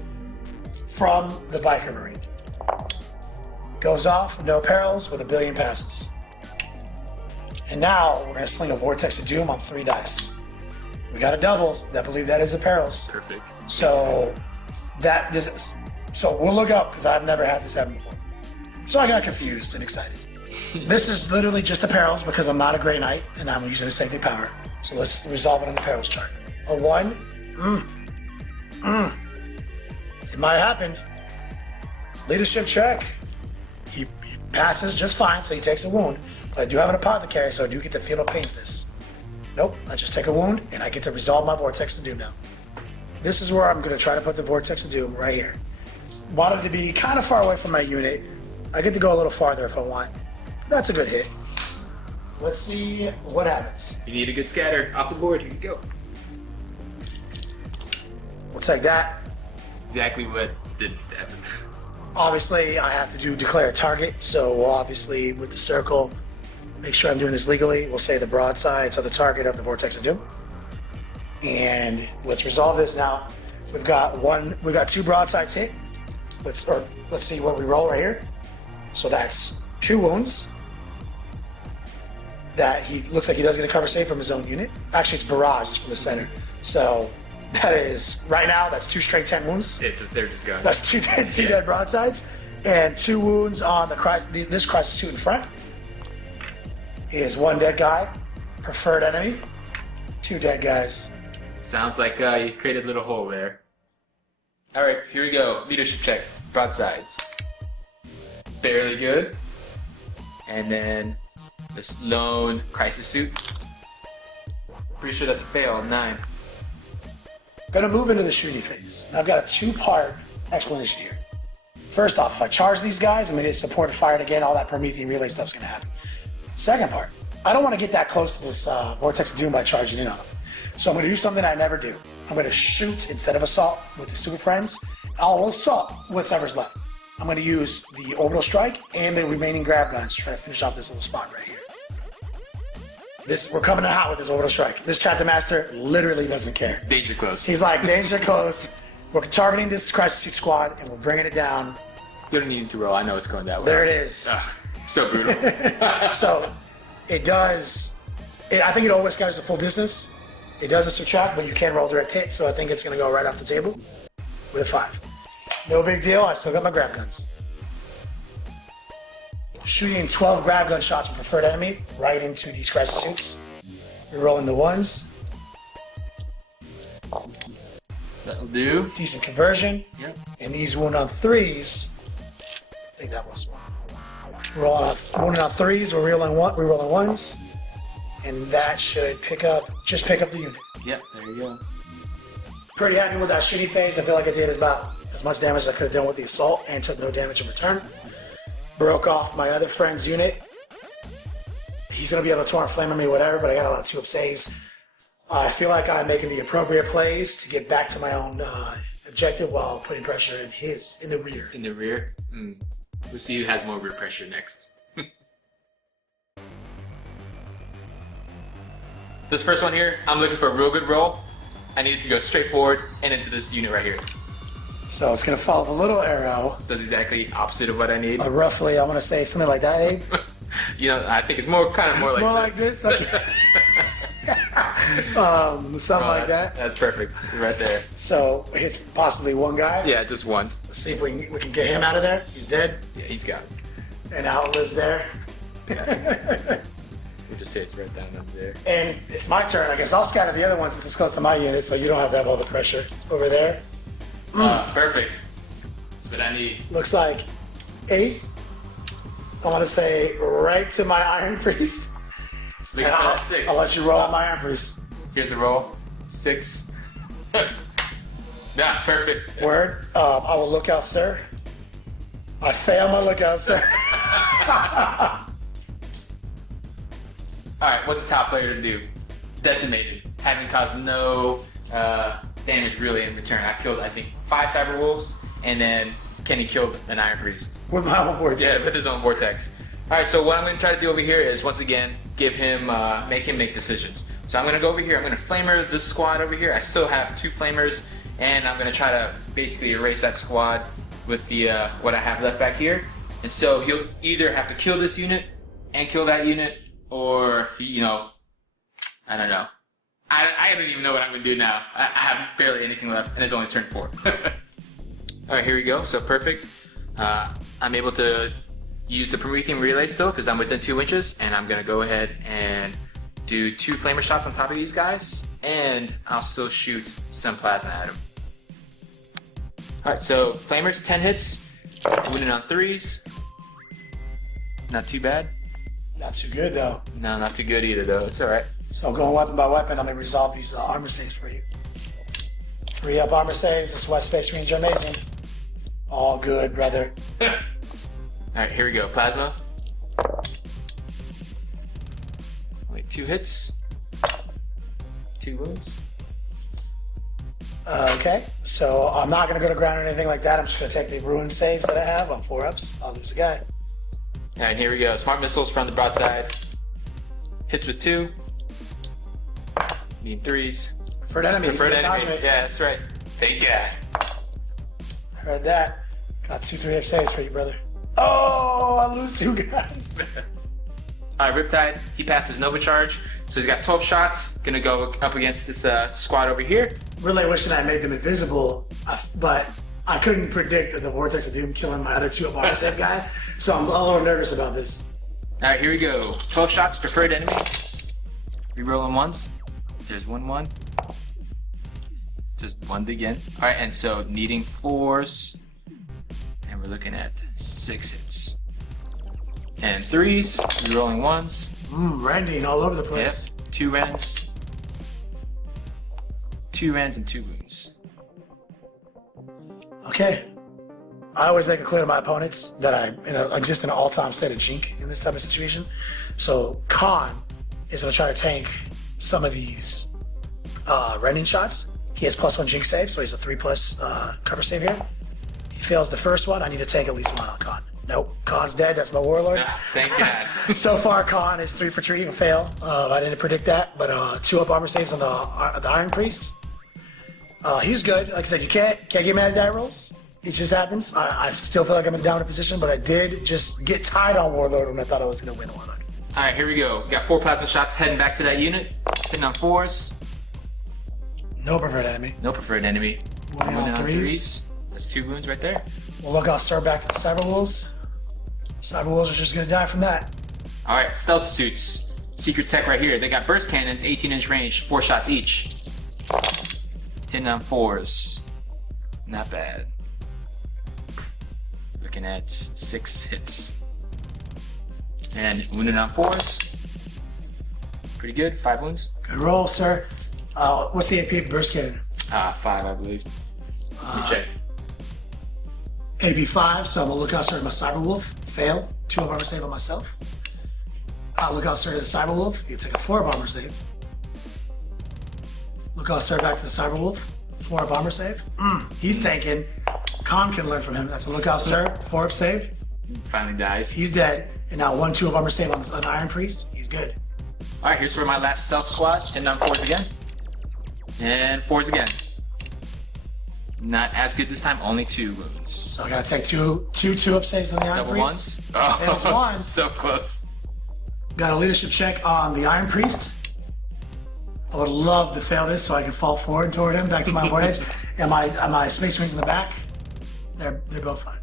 from the Viper Marine. Goes off, no perils, with a billion passes. And now we're going to sling a Vortex of Doom on 3 dice. We got a doubles. I believe that is a perils. Perfect. So so we'll look up because I've never had this happen before. So I got confused and excited. This is literally just a perils because I'm not a Grey Knight and I'm using a safety power. So let's resolve it on the perils chart. A 1. It might happen. Leadership check. He passes just fine, so he takes a wound. But I do have an apothecary, so I do get to feel no pains this. Nope, I just take a wound, and I get to resolve my Vortex of Doom now. This is where I'm going to try to put the Vortex of Doom, right here. Wanted to be kind of far away from my unit. I get to go a little farther if I want. That's a good hit. Let's see what happens. You need a good scatter. Off the board, here you go. We'll take that. Exactly what didn't happen. Obviously, I have to declare a target, so we'll obviously, with the circle, make sure I'm doing this legally. We'll say the broadsides are the target of the Vortex of Doom. And let's resolve this now. We've got 2 broadsides hit. Let's see what we roll right here. So that's 2 wounds. That he looks like he does get a cover save from his own unit. Actually, it's barrage, it's from the center. So that is, right now, that's 2 straight 10 wounds. They're just gone. That's 2 dead broadsides. And 2 wounds on this crisis suit in front. He is 1 dead guy. Preferred enemy. 2 dead guys. Sounds like you created a little hole there. Alright, here we go. Leadership check. Broadsides. Fairly good. And then this lone crisis suit. Pretty sure that's a fail. 9. Gonna move into the shooting phase. Now I've got a 2-part explanation here. First off, if I charge these guys, I'm gonna get supported fired again, all that Promethean relay stuff's gonna happen. Second part, I don't wanna get that close to this Vortex of Doom by charging in on them. So I'm gonna do something I never do. I'm gonna shoot instead of assault with the Super Friends. I'll assault whatever's left. I'm gonna use the Orbital Strike and the remaining grab guns to try to finish off this little spot right here. We're coming in hot with this Orbital Strike. This Chapter Master literally doesn't care. Danger close. He's like, danger close. We're targeting this Crisis Suit squad, and we're bringing it down. You don't need to roll. I know it's going that way. There it is. So brutal. So, it does... I think it always scatters the full distance. It doesn't subtract, but you can roll direct hit, so I think it's going to go right off the table with a 5. No big deal. I still got my grab guns. Shooting 12 grab gun shots with preferred enemy right into these crisis suits. We're rolling the 1s. That'll do. Decent conversion. Yep. And these wound on 3s. I think that was one. Wounded on 3s. We're rolling 1s. And that should pick up the unit. Yep, there you go. Pretty happy with that shooting phase. I feel like I did about as much damage as I could have done with the assault and took no damage in return. Broke off my other friend's unit. He's going to be able to torrent flame on me, whatever, but I got a lot of 2-up saves. I feel like I'm making the appropriate plays to get back to my own objective while putting pressure in the rear. In the rear? We'll see who has more rear pressure next. This first one here, I'm looking for a real good roll. I need to go straight forward and into this unit right here. So it's going to follow the little arrow. Does exactly opposite of what I need. Roughly, I want to say something like that, Abe. You know, I think it's more like more like this. Okay. Something like that. That's perfect. Right there. So hits possibly one guy. Yeah, just one. Let's see if we can get him out of there. He's dead Yeah, he's got it. and outlives there. We'll just say it's right down under there. And it's my turn. I guess I'll scatter the other ones since it's close to my unit, so you don't have to have all the pressure over there. Perfect. That's what I need. Looks like 8. I want to say right to my Iron Priest. Look And at I'll, that 6. I'll let you roll on my Iron Priest. Here's the roll. 6. Yeah, perfect. Word. I will look out, sir. I fail my lookout, sir. Alright, what's the top player to do? Decimated. Having caused no damage really in return. I killed, I think, 5 Cyber Wolves, and then Kenny killed an Iron Priest. With my own vortex. Yeah, with his own vortex. Alright, so what I'm going to try to do over here is, once again, give him, make him make decisions. So I'm going to go over here, I'm going to flamer this squad over here. I still have 2 flamers, and I'm going to try to basically erase that squad with the what I have left back here. And so he'll either have to kill this unit and kill that unit, or, you know, I don't know. I don't even know what I'm going to do now. I have barely anything left, and it's only turn 4. Alright, here we go. So perfect. I'm able to use the Promethean Relay still because I'm within 2 inches, and I'm going to go ahead and do 2 flamer shots on top of these guys, and I'll still shoot some plasma at them. Alright, so flamers, 10 hits, winning on 3s. Not too bad. Not too good, though. No, not too good either, though. It's alright. So going weapon by weapon, I'm going to resolve these armor saves for you. 3 up armor saves. The sweat space marines are amazing. All good, brother. Alright, here we go. Plasma. Only 2 hits. 2 wounds. Okay, so I'm not going to go to ground or anything like that. I'm just going to take the ruin saves that I have on 4-ups. I'll lose a guy. Alright, here we go. Smart missiles from the broadside. Hits with 2. Need 3s. Preferred enemy. He's Preferred gonna dodge enemy. me. Yeah, that's right. Thank God. Heard that. Got 2 3-up saves for you, brother. Oh, I lose 2 guys. Alright, Riptide. He passes Nova Charge. So he's got 12 shots. Gonna go up against this squad over here. Really wishing I made them invisible, but I couldn't predict the Vortex of Doom killing my other 2 up armor save guy. So I'm a little nervous about this. Alright, here we go. 12 shots, preferred enemy. Reroll them once. There's 1-1. Just 1 again. Alright, and so needing 4s. And we're looking at 6 hits. And 3s, rerolling 1s. Rending all over the Yep, place. 2 rends. 2 rends and 2 wounds. Okay. I always make it clear to my opponents that I exist in an all-time state of jink in this type of situation. So Khan is going to try to tank some of these rending shots. He has +1 jink save, so he's a 3+ cover save here. He fails the first one. I need to tank at least 1 on Khan. Nope, Khan's dead. That's my warlord. Ah, thank God. So far, Khan is 3 for 3 and fail. I didn't predict that, but 2 up armor saves on the Iron Priest. He's good. Like I said, you can't get mad at die rolls. It just happens. I still feel like I'm in a dominant position, but I did just get tied on Warlord when I thought I was going to win Warlord. Alright, here we go. We got 4 plasma shots heading back to that unit. Hitting on 4s. No preferred enemy. No preferred enemy. Winning on Winning on 3s. 3s. That's 2 wounds right there. We'll look out, start back to the Cyber Wolves. Cyber Wolves are just going to die from that. Alright, stealth suits. Secret tech right here. They got burst cannons, 18-inch range, 4 shots each. Hitting on 4s. Not bad. Looking at 6 hits. And wounded on 4s. Pretty good, 5 wounds. Good roll, sir. What's the AP for Burst Cannon? 5, I believe. Let me check. AP 5, so I'm going to look out, start my Cyber Wolf. Fail. 2 up armor save on myself. Look out, start the Cyber Wolf. You take a 4 up armor save. Look out, start back to the Cyber Wolf. 4 up armor save. He's tanking. Khan can learn from him. That's a lookout, sir. 4 up save. Finally dies. He's dead. And now 1 2 up armor save on the Iron Priest. He's good. Alright, here's for my last stealth squad. Hitting on 4s again. And 4s again. Not as good this time, only 2 wounds. So I gotta take two 2 up saves on the Iron Double Priest. ones? Oh, Fails 1. so close. Got a leadership check on the Iron Priest. I would love to fail this so I can fall forward toward him, back to my board edge. And my Space Marines in the back, they're both fine.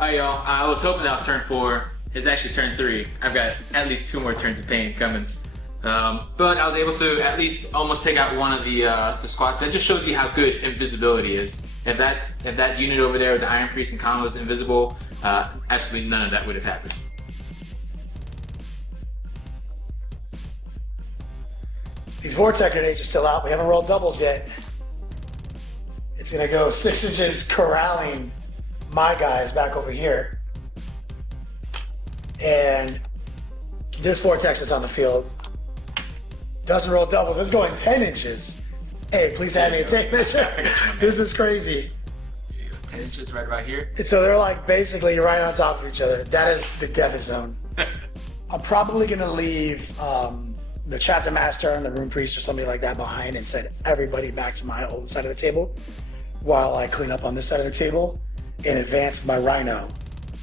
All right, y'all. I was hoping that was turn 4. It's actually turn 3. I've got at least 2 more turns of pain coming. But I was able to at least almost take out one of the squads. That just shows you how good invisibility is. If that unit over there with the Iron Priest and Khan was invisible, absolutely none of that would have happened. These Vortex grenades are still out. We haven't rolled doubles yet. It's gonna go 6 inches corralling my guys back over here. And this Vortex is on the field. Doesn't roll doubles. It's going 10 inches. Hey, please have me a tape measure. This is crazy. 10 inches right about here. And so they're like basically right on top of each other. That is the death zone. I'm probably gonna leave the Chapter Master and the Rune Priest or somebody like that behind and send everybody back to my old side of the table while I clean up on this side of the table and advance my Rhino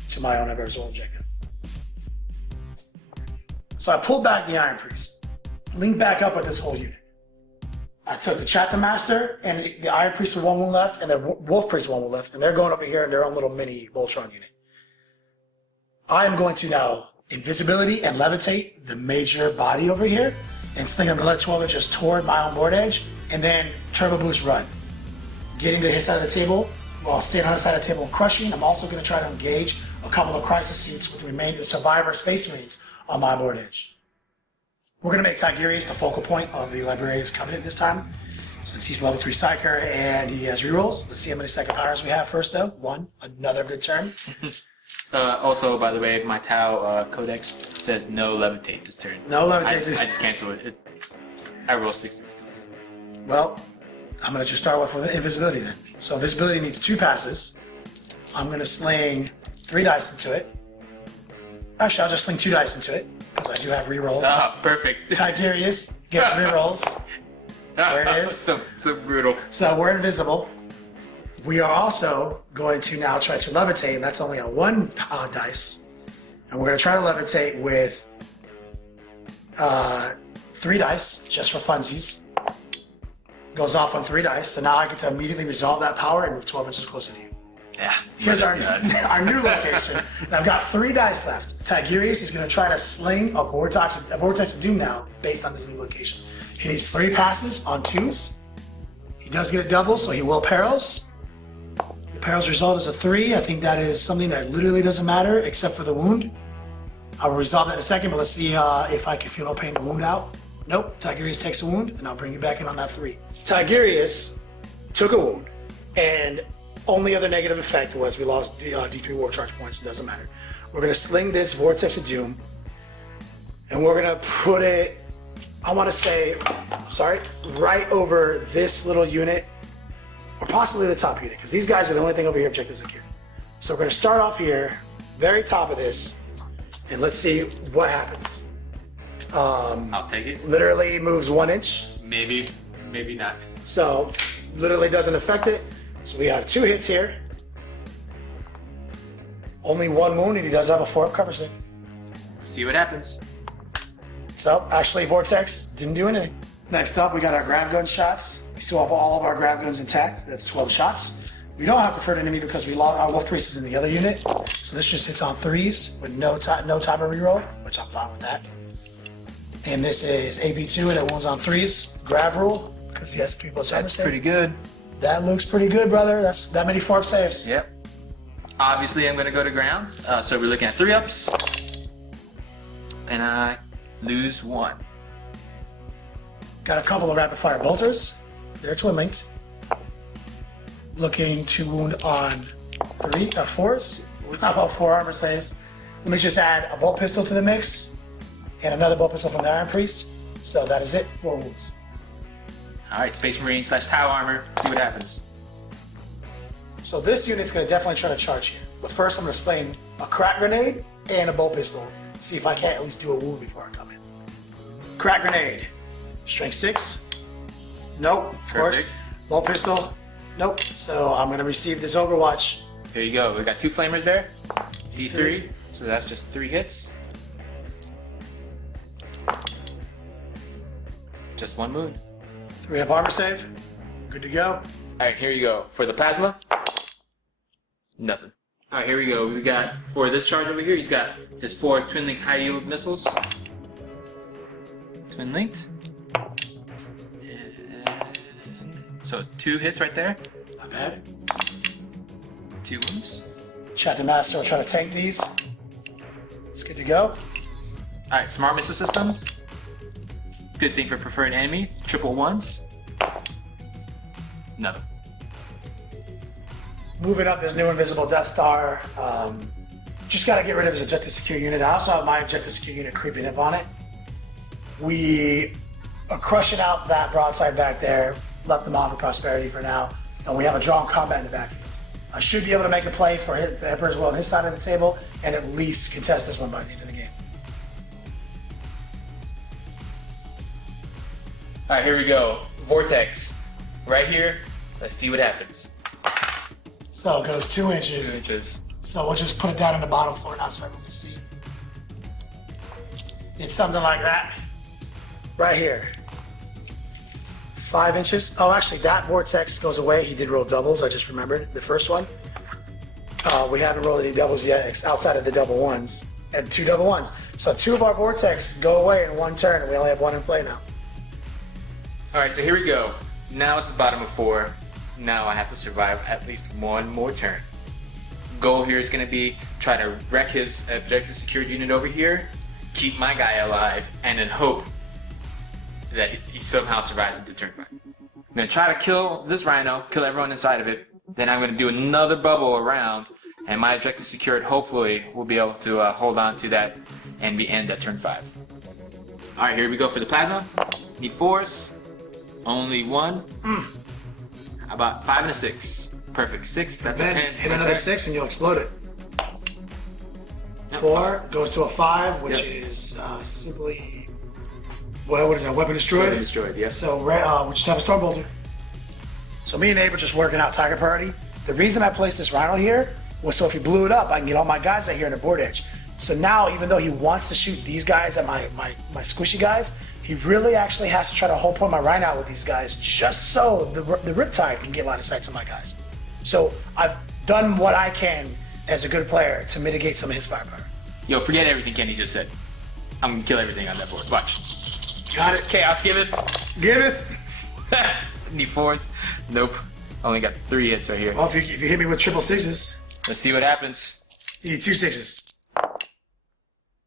to my own Eversole objective. So I pulled back the Iron Priest, linked back up with this whole unit. I took the Chapter Master and the Iron Priest with 1 wound left and the Wolf Priest with 1 wound left, and they're going over here in their own little mini Voltron unit. I am going to now invisibility and levitate the major body over here and sling him another 12 inches toward my own board edge, and then turbo boost run. Getting to his side of the table while staying on the side of the table and crushing. I'm also going to try to engage a couple of crisis seats with the survivor Space Marines on my board edge. We're going to make Tigurius the focal point of the Librarian's Covenant this time, since he's level 3 Psyker and he has rerolls. Let's see how many second powers we have first though. 1, another good turn. Also, by the way, my Tau Codex says no levitate this turn. No levitate I just cancel it. I roll 6 6s. Well, I'm going to just start off with invisibility then. So invisibility needs 2 passes. I'm going to sling 3 dice into it. Actually, I'll just sling 2 dice into it because I do have rerolls. Ah, perfect. Tigurius gets rerolls. There it is. So brutal. So we're invisible. We are also going to now try to levitate, and that's only on 1 dice. And we're going to try to levitate with 3 dice, just for funsies. Goes off on 3 dice, so now I get to immediately resolve that power and move 12 inches closer to you. Yeah. Here's our new location. And I've got 3 dice left. Tigurius is going to try to sling a Vortex of Doom now, based on this new location. He needs 3 passes on 2s. He does get a double, so he will perils. The perils result is a 3. I think that is something that literally doesn't matter, except for the wound. I will resolve that in a second, but let's see if I can feel no pain the wound out. Nope, Tigurius takes a wound, and I'll bring you back in on that 3. Tigurius took a wound, and only other negative effect was we lost D3 war charge points. It doesn't matter. We're going to sling this Vortex of Doom, and we're going to put it, I want to say, right over this little unit, or possibly the top unit, because these guys are the only thing over here objectives secure. So we're going to start off here, very top of this, and let's see what happens. I'll take it. Literally moves 1 inch. Maybe not. So literally doesn't affect it. So we have 2 hits here. Only 1 wound, and he does have a 4-up cover save. See what happens. So actually Vortex didn't do anything. Next up, we got our grab gun shots. We still have all of our grab guns intact. That's 12 shots. We don't have preferred enemy because we lost our Wolf Priest is in the other unit. So this just hits on 3s with no type of reroll, which I'm fine with that. And this is AB2 and it wounds on 3s. Grab rule, because he has 3 both sides. That's pretty good. That looks pretty good, brother. That's that many 4-up saves. Yep. Obviously, I'm going to go to ground. So we're looking at 3-ups. And I lose 1. Got a couple of rapid fire bolters. They're twin linked. Looking to wound on 3 or 4s. How about 4 armor saves? Let me just add a bolt pistol to the mix and another bolt pistol from the Iron Priest. So that is it. 4 wounds. Alright, Space Marine / Tau Armor. See what happens. So this unit's going to definitely try to charge here. But first I'm going to sling a crack grenade and a bolt pistol. See if I can't at least do a wound before I come in. Crack grenade. Strength 6. Nope, of course. Bolt pistol. Nope. So I'm going to receive this Overwatch. Here you go. We got 2 flamers there. D3. So that's just 3 hits. Just one moon. 3 up armor save. Good to go. Alright, here you go. For the plasma, nothing. Alright, here we go. We got, for this charge over here, he's got his 4 twin link high yield missiles. Twin linked. And so 2 hits right there. Not bad. 2 wounds. Chapter Master will try to tank these. It's good to go. Alright, smart missile systems. Good thing for preferred enemy. Triple ones. Nothing. Moving up, this new invisible Death Star. Just got to get rid of his objective secure unit. I also have my objective secure unit creeping up on it. We are crushing out that broadside back there. Left them on for prosperity for now. And we have a drawn combat in the backfield. I should be able to make a play for the Emperor as well on his side of the table and at least contest this one by the end of the game. Alright, here we go. Vortex. Right here. Let's see what happens. So it goes 2 inches. 2 inches. So we'll just put it down in the bottom floor now so everyone can see. It's something like that. Right here. 5 inches. Oh, actually, that vortex goes away. He did roll doubles. I just remembered the first one. We haven't rolled any doubles yet outside of the double ones. And 2 double ones. So 2 of our vortex go away in 1 turn, and we only have 1 in play now. Alright, so here we go. Now it's the bottom of 4. Now I have to survive at least 1 more turn. Goal here is going to be try to wreck his objective secured unit over here, keep my guy alive, and then hope that he somehow survives into turn 5. I'm going to try to kill this rhino, kill everyone inside of it, then I'm going to do another bubble around, and my objective secured hopefully will be able to hold on to that and we end at turn 5. Alright, here we go for the plasma. Need 4s. Only 1. How about 5 and a 6? Perfect. 6, that's a Then 10. hit another 6 and you'll explode it. 4 goes to a 5, which Yep. is simply, well, what is that? Weapon destroyed? Destroyed, yes. So we just have a Storm Bolter. So me and Abe are just working out Tiger Priority. The reason I placed this Rhino here was so if he blew it up, I can get all my guys out here in the board edge. So now, even though he wants to shoot these guys at my squishy guys, he really actually has to try to hold point my Rhino out with these guys just so the Riptide can get line of sight to my guys. So I've done what I can as a good player to mitigate some of his firepower. Yo, forget everything Kenny just said. I'm going to kill everything on that board. Watch. Got it. Chaos, give it. Give it. Need 4s. Nope. Only got 3 hits right here. Well, if you hit me with 666s, Let's see what happens. you need 2 6s.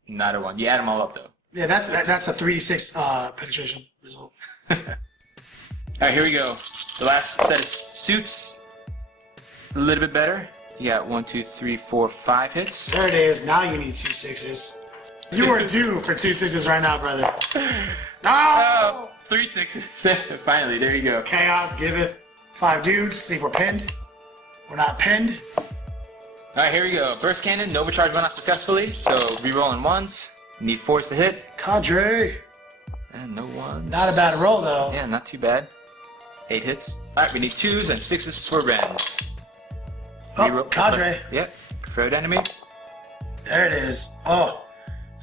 Not a 1. You add them all up, though. Yeah, that's a 3d6 penetration result. Alright, here we go. The last set of suits. A little bit better. You got 1, 2, 3, 4, 5 hits. There it is. Now you need 2 6s. You are due for 2 6s right now, brother. No! Oh, 3 6s. Finally, there you go. Chaos giveth 5 dudes. See if we're pinned. We're not pinned. Alright, here we go. Burst Cannon, Nova Charge went off successfully, so rerolling 1s. Need 4s to hit. Cadre. And no 1s. Not a bad roll, though. Yeah, not too bad. 8 hits. Alright, we need 2s and 6s for Rens. Oh, Cadre. Yep. Preferred enemy. There it is. Oh,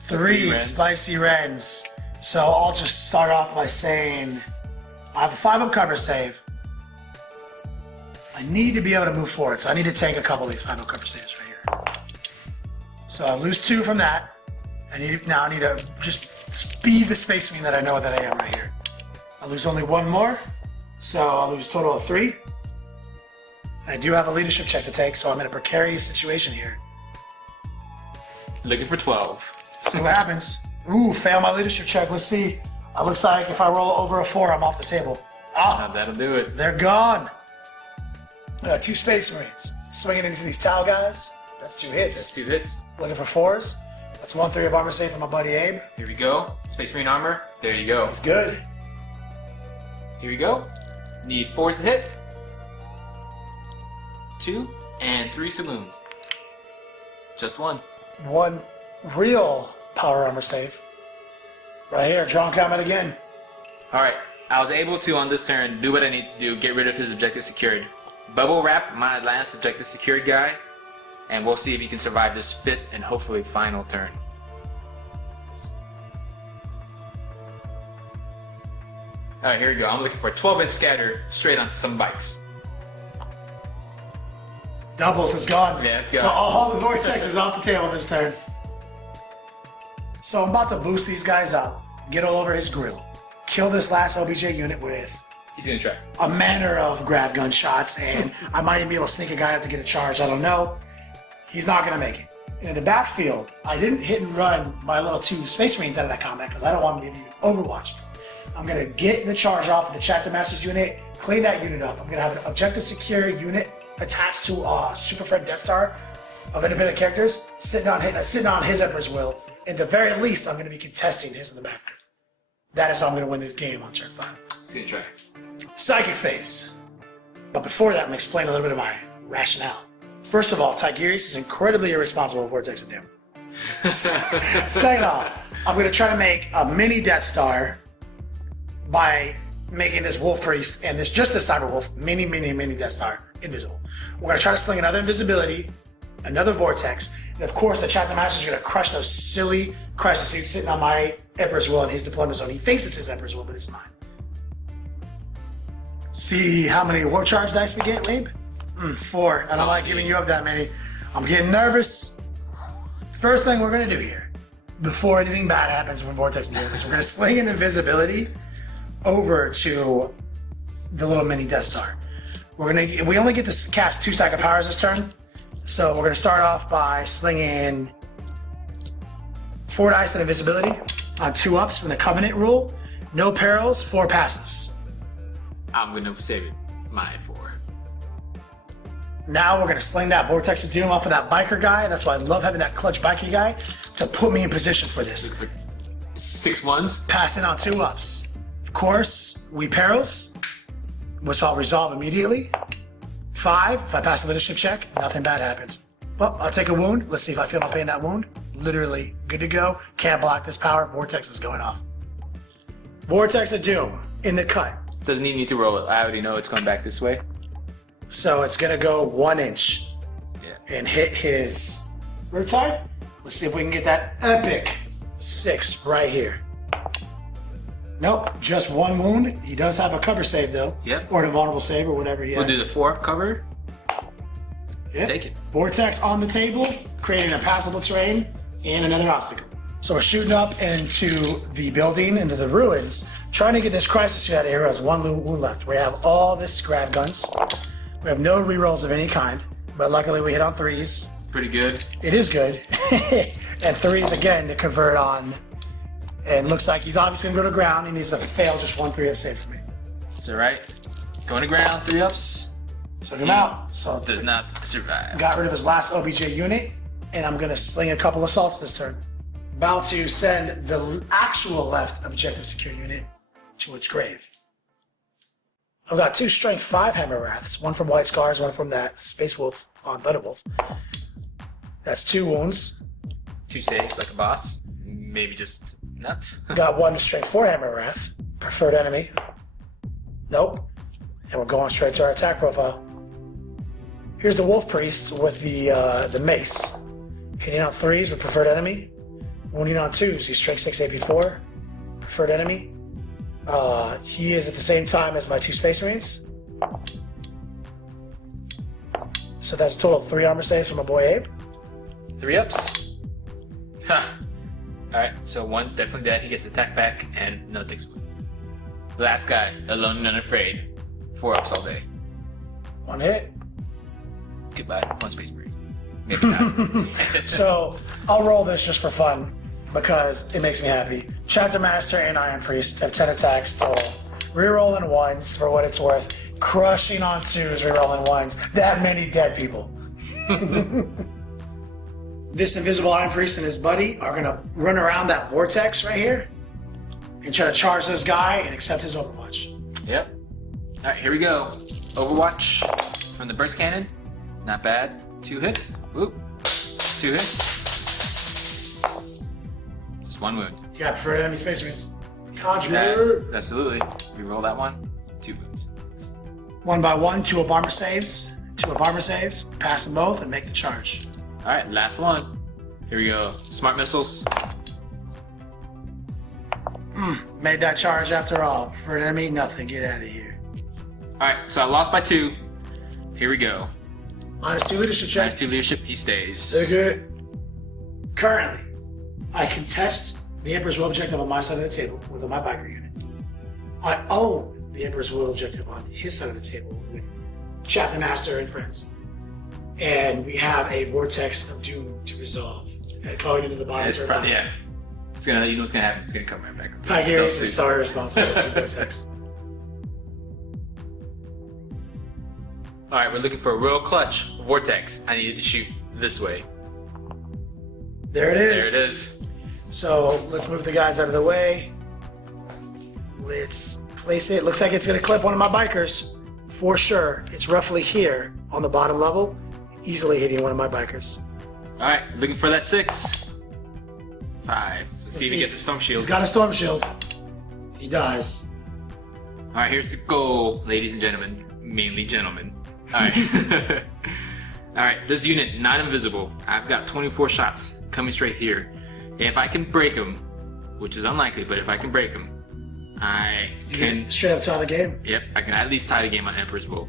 3 Wrens. spicy Wrens. So I'll just start off by saying I have a 5-up cover save. I need to be able to move forward, so I need to take a couple of these 5-up cover saves right here. So I lose 2 from that. I need to just be the Space Marine that I know that I am right here. I lose only 1 more, so I'll lose a total of 3. I do have a leadership check to take, so I'm in a precarious situation here. Looking for 12. See what happens. Ooh, fail my leadership check. Let's see. It looks like if I roll over a 4, I'm off the table. Ah, That'll do it. they're gone. 2 Space Marines. Swinging into these Tau guys. That's 2 hits. That's 2 hits. Looking for 4s. That's 1 3 of armor save for my buddy Abe. Here we go. Space Marine armor. There you go. He's good. Here we go. Need 4s to hit. 2 and 3 saloon. Just 1. 1 real power armor save. Right here, drawn combat again. Alright, I was able to on this turn do what I need to do, get rid of his objective secured. Bubble wrap my last objective secured guy, and we'll see if he can survive this 5th and hopefully final turn. Alright, here we go. I'm looking for a 12-inch scatter straight onto some bikes. Doubles, it's gone. Yeah, it's gone. So all the Vortex is off the table this turn. So I'm about to boost these guys up, get all over his grill, kill this last OBJ unit with He's gonna try. a manner of grab gun shots, and I might even be able to sneak a guy up to get a charge. I don't know. He's not gonna make it. And in the backfield, I didn't hit and run my little 2 Space Marines out of that combat because I don't want him to even overwatch me. I'm gonna get the charge off of the Chapter Master's unit, clean that unit up. I'm gonna have an objective secure unit attached to a Super Friend Death Star of independent characters sitting on his Emperor's Will. And at the very least, I'm gonna be contesting his in the backfield. That is how I'm gonna win this game on turn 5. He's gonna try. Psychic phase. But before that, I'm gonna explain a little bit of my rationale. First of all, Tigurius is incredibly irresponsible with Vortex of Doom. Second off, I'm gonna try to make a mini Death Star by making this Wolf Priest and just this Cyber Wolf mini Death Star invisible. We're gonna try to sling another invisibility, another Vortex, and of course the Chapter Master's gonna crush those silly crisis suits sitting on my Emperor's Will in his deployment zone. He thinks it's his Emperor's Will, but it's mine. See how many Warp Charge dice we get, Wabe? 4. I don't like giving you up that many. I'm getting nervous. First thing we're gonna do here, before anything bad happens when Vortex deals, is we're gonna sling an invisibility over to the little mini Death Star. We only get to cast 2 Psychic Powers this turn, so we're gonna start off by slinging 4 dice of invisibility on 2 ups from the Covenant rule. No perils, 4 passes. I'm gonna save it. My 4. Now we're gonna sling that Vortex of Doom off of that biker guy. That's why I love having that clutch biker guy to put me in position for this. 6 ones. Pass it on 2 ups. Of course, we perils, which I'll resolve immediately. 5, if I pass the leadership check, nothing bad happens. Well, I'll take a wound. Let's see if I feel no pain in that wound. Literally good to go. Can't block this power. Vortex is going off. Vortex of Doom in the cut. Doesn't even need to roll it. I already know it's going back this way. So it's gonna go 1 inch Yeah. and hit his riptide. Let's see if we can get that epic 6 right here. Nope, just 1 wound. He does have a cover save though. Yep. Or an invulnerable save or whatever he has. We'll do the 4 cover. Yep. Take it. Vortex on the table, creating a passable terrain and another obstacle. So we're shooting up into the building, into the ruins, trying to get this crisis suit out of here. Has 1 wound left. We have all this grab guns. We have no rerolls of any kind, but luckily we hit on 3s. Pretty good. It is good. And 3s again to convert on. And looks like he's obviously gonna go to ground. He needs to fail just 1 3-up save for me. It's alright. Going to ground, 3 ups. Took him out. So Does not survive. got rid of his last OBJ unit, and I'm gonna sling a couple assaults this turn. About to send the actual left objective secure unit to its grave. I've got 2 strength 5 Hammer Wraths, 1 from White Scars, 1 from that Space Wolf on Thunderwolf. That's 2 wounds. 2 saves like a boss. Maybe just nuts. Got 1 strength 4 Hammer Wrath, preferred enemy. Nope. And we're going straight to our attack profile. Here's the Wolf Priest with the mace. Hitting on 3s with preferred enemy. Wounding on 2s. He's strength 6 AP4. Preferred enemy. He is at the same time as my 2 Space Marines. So that's a total of 3 armor saves for my boy Abe. 3 ups. Ha. Alright, so 1's definitely dead. He gets attack back and no takes away. Last guy, alone and unafraid. 4 ups all day. 1 hit. Goodbye. 1 space marine. Maybe not. So I'll roll this just for fun because it makes me happy. Chapter Master and Iron Priest have 10 attacks total. Rerolling 1s for what it's worth. Crushing on 2s, rerolling 1s. That many dead people. This invisible Iron Priest and his buddy are gonna run around that vortex right here and try to charge this guy and accept his Overwatch. Yep. Alright, here we go. Overwatch from the burst cannon. Not bad. 2 hits. Whoop. 2 hits. Just 1 wound. You got preferred enemy Space Marines. Conjure. Absolutely. Reroll that one. 2 wounds. 1 by 1, 2 up armor saves. 2 up armor saves. Pass them both and make the charge. Alright, last one. Here we go. Smart missiles. Made that charge after all. Preferred enemy, nothing. Get out of here. Alright, so I lost by 2. Here we go. -2 leadership check. -2 leadership, he stays. They're good. Currently, I contest the Emperor's Will objective on my side of the table with my biker unit. I own the Emperor's Will objective on his side of the table with Chapter Master and friends. And we have a Vortex of Doom to resolve. And going into the bottom It's turn. probably, yeah. It's gonna, you know what's gonna happen. It's gonna come right back. Tigerius is sorry responsible for the Vortex. Alright, we're looking for a real clutch Vortex. I needed to shoot this way. There it is. There it is. So let's move the guys out of the way. Let's place it. Looks like it's going to clip one of my bikers. For sure. It's roughly here on the bottom level. Easily hitting one of my bikers. Alright, looking for that 6. 5. See if he gets a storm shield. He's got a storm shield. He dies. Alright, here's the goal, ladies and gentlemen. Mainly gentlemen. Alright. Alright, this unit, not invisible. I've got 24 shots coming straight here. If I can break him, which is unlikely, but if I can break him, I can... Straight up tie the game. Yep, I can at least tie the game on Emperor's Will.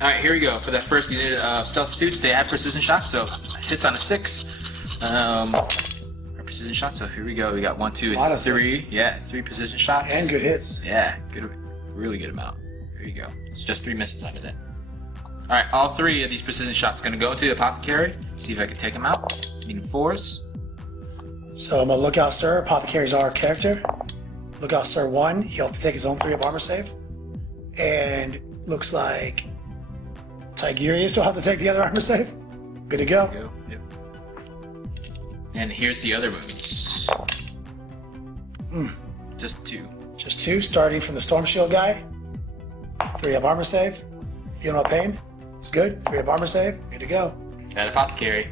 Alright, here we go. For that first unit of stealth suits, they have precision shots, so hits on a 6. Precision shots, so here we go. We got 1, 2, 3. Yeah, 3 precision shots. And good hits. Yeah, good, really good amount. There you go. It's just 3 misses out of that. Alright, all 3 of these precision shots gonna go into the Apothecary. See if I can take them out. Needing 4s. So I'm gonna Lookout Sir. Apothecary's our character. Lookout Sir 1, he'll have to take his own 3-up armor save. And looks like Tigerius will have to take the other armor save. Good to go. Go. Yep. And here's the other moves. Just 2. Just 2, starting from the Storm Shield guy. 3-up armor save. Feel no pain. It's good. 3-up armor save. Good to go. That Apothecary.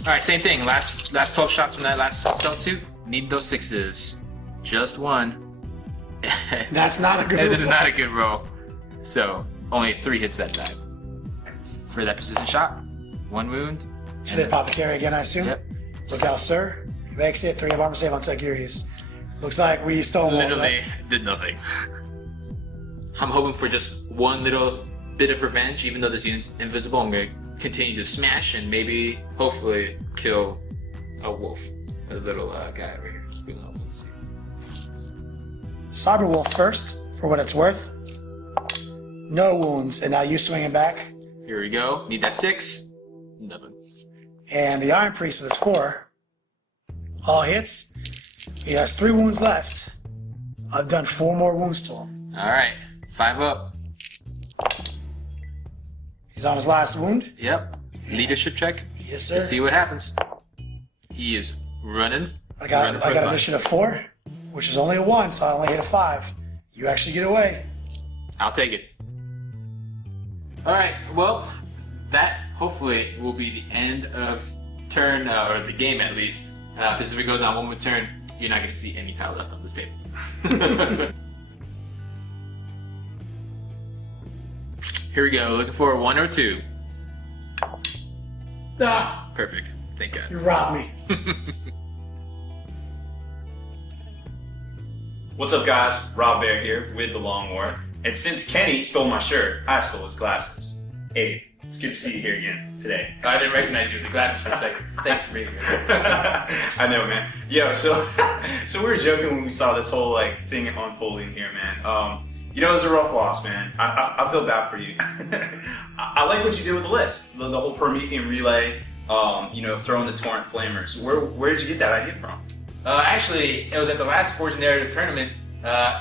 Alright, same thing. Last 12 shots from that last stealth suit. Need those 6s. Just 1. That's not a good That roll. is not a good roll. So, only 3 hits that time. For that precision shot, 1 wound. To the Apothecary again, I assume? Yep. Lookout Sir. He makes it. 3-up armor save on Tigerius. Looks like we stole Literally did nothing. I'm hoping for just one little bit of revenge, even though this unit's invisible. I'm going to continue to smash and maybe, hopefully, kill a wolf. A little guy over here. We don't know. We'll see. Cyberwolf first, for what it's worth. No wounds, and now you swinging back. Here we go. Need that 6. Nothing. And the Iron Priest with his 4. All hits. He has 3 wounds left. I've done 4 more wounds to him. Alright. 5 up. He's on his last wound. Yep. Leadership check. Yes, sir. Let's see what happens. He is running. I got Running for his a life. mission of 4, which is only a 1, so I only hit a 5. You actually get away. I'll take it. Alright, well, that hopefully will be the end of turn, or the game at least. Because if it goes on one more turn, you're not going to see any tile left on this table. Here we go, looking for a 1 or 2. Ah, Perfect, thank God. you robbed me. What's up, guys? Rob Bear here with The Long War. And since Kenny stole my shirt, I stole his glasses. Hey, it's good to see you here again today. I didn't recognize you with the glasses for a second. Thanks for being here. I know, man. Yeah, so we were joking when we saw this whole thing unfolding here, man. You know, it was a rough loss, man. I feel bad for you. I like what you did with the list, the whole Promethean relay. You know, throwing the Torrent Flamers. Where did you get that idea from? Actually, it was at the last Forge Narrative tournament.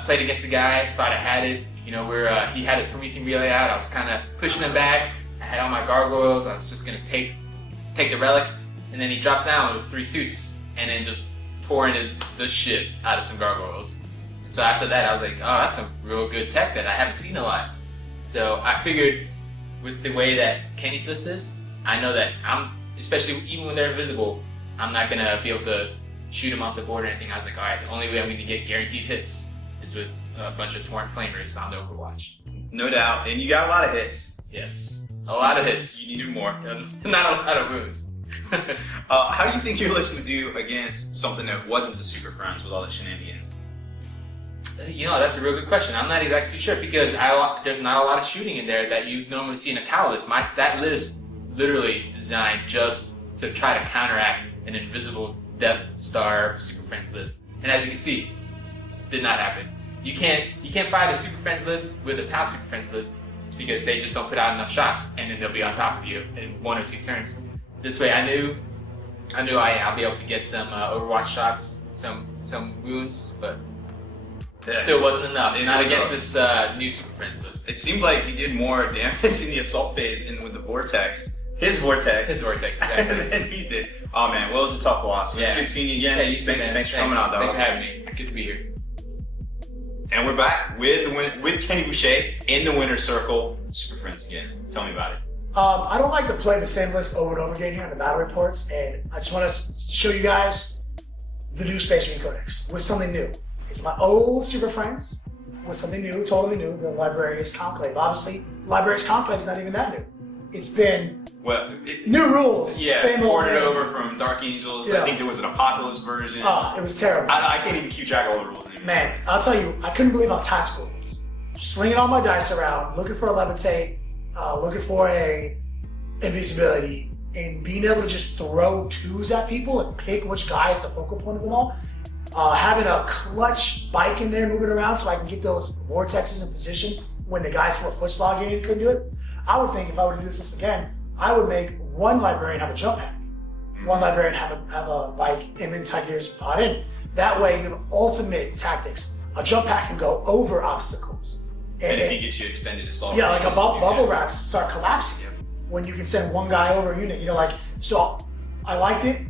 Played against a guy, thought I had it. You know, he had his Promethean relay out. I was kind of pushing him back. I had all my gargoyles. I was just gonna take the relic, and then he drops down with 3 suits, and then just pouring the shit out of some gargoyles. And so after that, I was like, oh, that's some real good tech that I haven't seen a lot. So I figured, with the way that Kenny's list is, I know that especially even when they're invisible, I'm not gonna be able to shoot him off the board or anything. I was like, all right, the only way I'm gonna get guaranteed hits is with a bunch of Torrent Flamers on the Overwatch. No doubt. And you got a lot of hits. Yes, a lot of hits. You needed more. Not a lot of wounds. How do you think your list would do against something that wasn't the Super Friends with all the shenanigans? That's a real good question. I'm not exactly too sure because there's not a lot of shooting in there that you normally see in a tower list. That list literally designed just to try to counteract an invisible Death Star Super Friends list. And as you can see, did not happen. You can't find a Super Friends list with a Tau Super Friends list because they just don't put out enough shots and then they'll be on top of you in 1 or 2 turns. This way I knew I'll be able to get some Overwatch shots, some wounds, but it still wasn't enough. Not against this new Super Friends list. It seemed like you did more damage in the assault phase and with the Vortex. His Vortex, exactly. than he did. Oh man, well, it was a tough loss. It was good seeing you again. Yeah, you too, man. Thanks for coming out, dog. Thanks for having me. Good to be here. And we're back with Kenny Boucher in the winner's circle. Super Friends again. Tell me about it. I don't like to play the same list over and over again here in the battle reports, and I just want to show you guys the new Space Marine Codex with something new. It's my old Super Friends with something new, totally new, the Librarius Conclave. Obviously, Librarius Conclave is not even that new. It's been new rules, same old ported thing. over from Dark Angels. Yeah. I think there was an Apocalypse version. It was terrible. I can't even keep track of all the rules anymore. Man, I'll tell you, I couldn't believe how tactical it was. Slinging all my dice around, looking for a levitate, looking for a invisibility, and being able to just throw 2s at people and pick which guy is the focal point of them all. Having a clutch bike in there moving around so I can get those vortexes in position when the guys from a foot slog in couldn't do it. I would think if I were to do this again, I would make one librarian have a jump pack, one librarian have a bike, and then Tigers pot in. That way, you have ultimate tactics. A jump pack can go over obstacles. And if he gets you extended assault. Yeah, like bubble wraps start collapsing you when you can send one guy over a unit. So I liked it.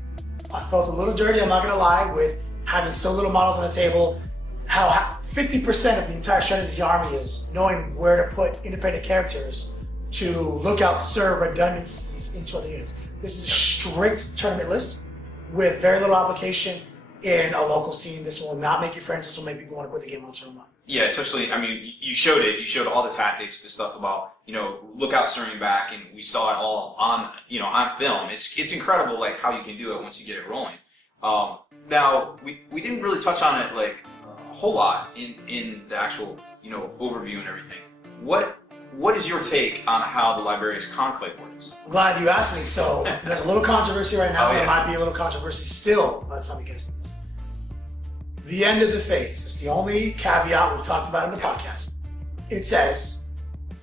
I felt a little dirty, I'm not gonna lie, with having so little models on the table. How 50% of the entire strategy of the army is knowing where to put independent characters to look out, serve redundancies into other units. This is a strict tournament list with very little application in a local scene. This will not make you friends. This will make people want to quit the game on turn 1. Yeah, especially, you showed it. You showed all the tactics, the stuff about, lookout stirring back, and we saw it all on film. It's incredible, like, how you can do it once you get it rolling. Now, we didn't really touch on it, like, a whole lot in the actual, overview and everything. What is your take on how the Librarius Conclave works? I'm glad you asked me. So there's a little controversy right now. Oh, yeah. There might be a little controversy still by the time you guys do this. The end of the phase. It's the only caveat we've talked about in the podcast. It says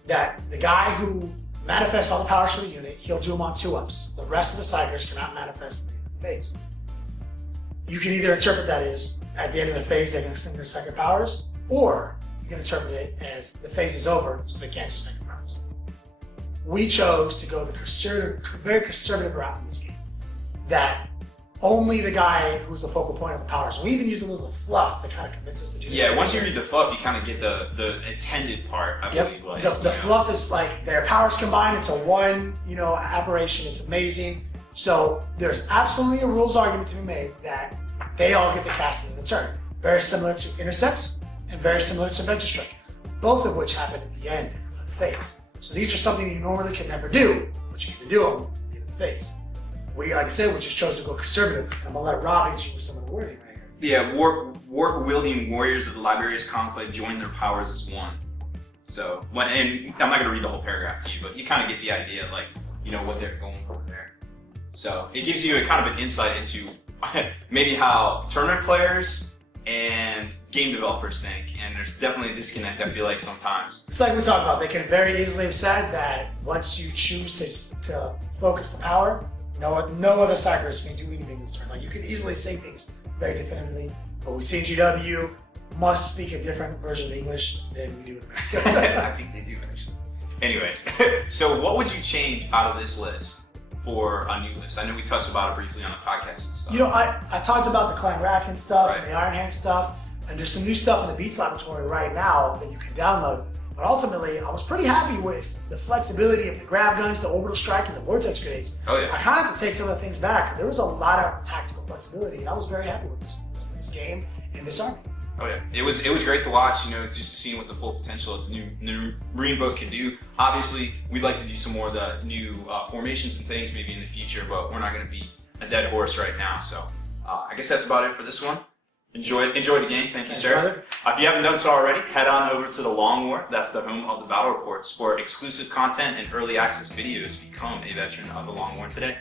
that the guy who manifests all the powers for the unit, he'll do them on 2-ups. The rest of the Psychers cannot manifest at the end of the phase. You can either interpret that as at the end of the phase they're going to send their second powers, or you can interpret it as the phase is over, so they can't do second powers. We chose to go the very conservative route in this game. That only the guy who's the focal point of the powers. We even used a little fluff to kind of convince us to do this. Yeah, once you read the fluff, you kind of get the intended part, I believe. Like, the fluff is like their powers combined into one, aberration. It's amazing. So there's absolutely a rules argument to be made that they all get to cast in the turn. Very similar to Intercept and very similar to Venture Strike, both of which happen at the end of the phase. So these are something you normally can never do, but you get to do them at the end of the phase. Like I said, we just chose to go conservative, and I'm gonna let Rob hit you with some of the wording right here. Yeah, war-wielding warriors of the Librarius Conclave join their powers as one. So, and I'm not gonna read the whole paragraph to you, but you kind of get the idea, like, what they're going for there. So it gives you a kind of an insight into maybe how tournament players and game developers think, and there's definitely a disconnect, I feel like, sometimes. It's like we talked about, they can very easily have said that once you choose to focus the power, no other Psychers can do anything this turn. Like, you can easily say things very definitively, but we see GW must speak a different version of English than we do in America. I think they do, actually. Anyways, so what would you change out of this list for a new list? I know we touched about it briefly on the podcast and stuff. I talked about the Clan Raken stuff Right. and the Iron Hand stuff, and there's some new stuff in the Beats Laboratory right now that you can download. But ultimately, I was pretty happy with the flexibility of the grab guns, the orbital strike, and the vortex grenades. Oh, yeah. I kind of had to take some of the things back. There was a lot of tactical flexibility, and I was very happy with this game and this army. Oh yeah, it was great to watch. You know, just seeing what the full potential of the new Marine book can do. Obviously, we'd like to do some more of the new formations and things maybe in the future, but we're not going to be a dead horse right now. So I guess that's about it for this one. Enjoy the game. Thank you, Thanks, sir. brother. If you haven't done so already, head on over to the Long War. That's the home of the battle reports. For exclusive content and early access videos, become a veteran of the Long War today.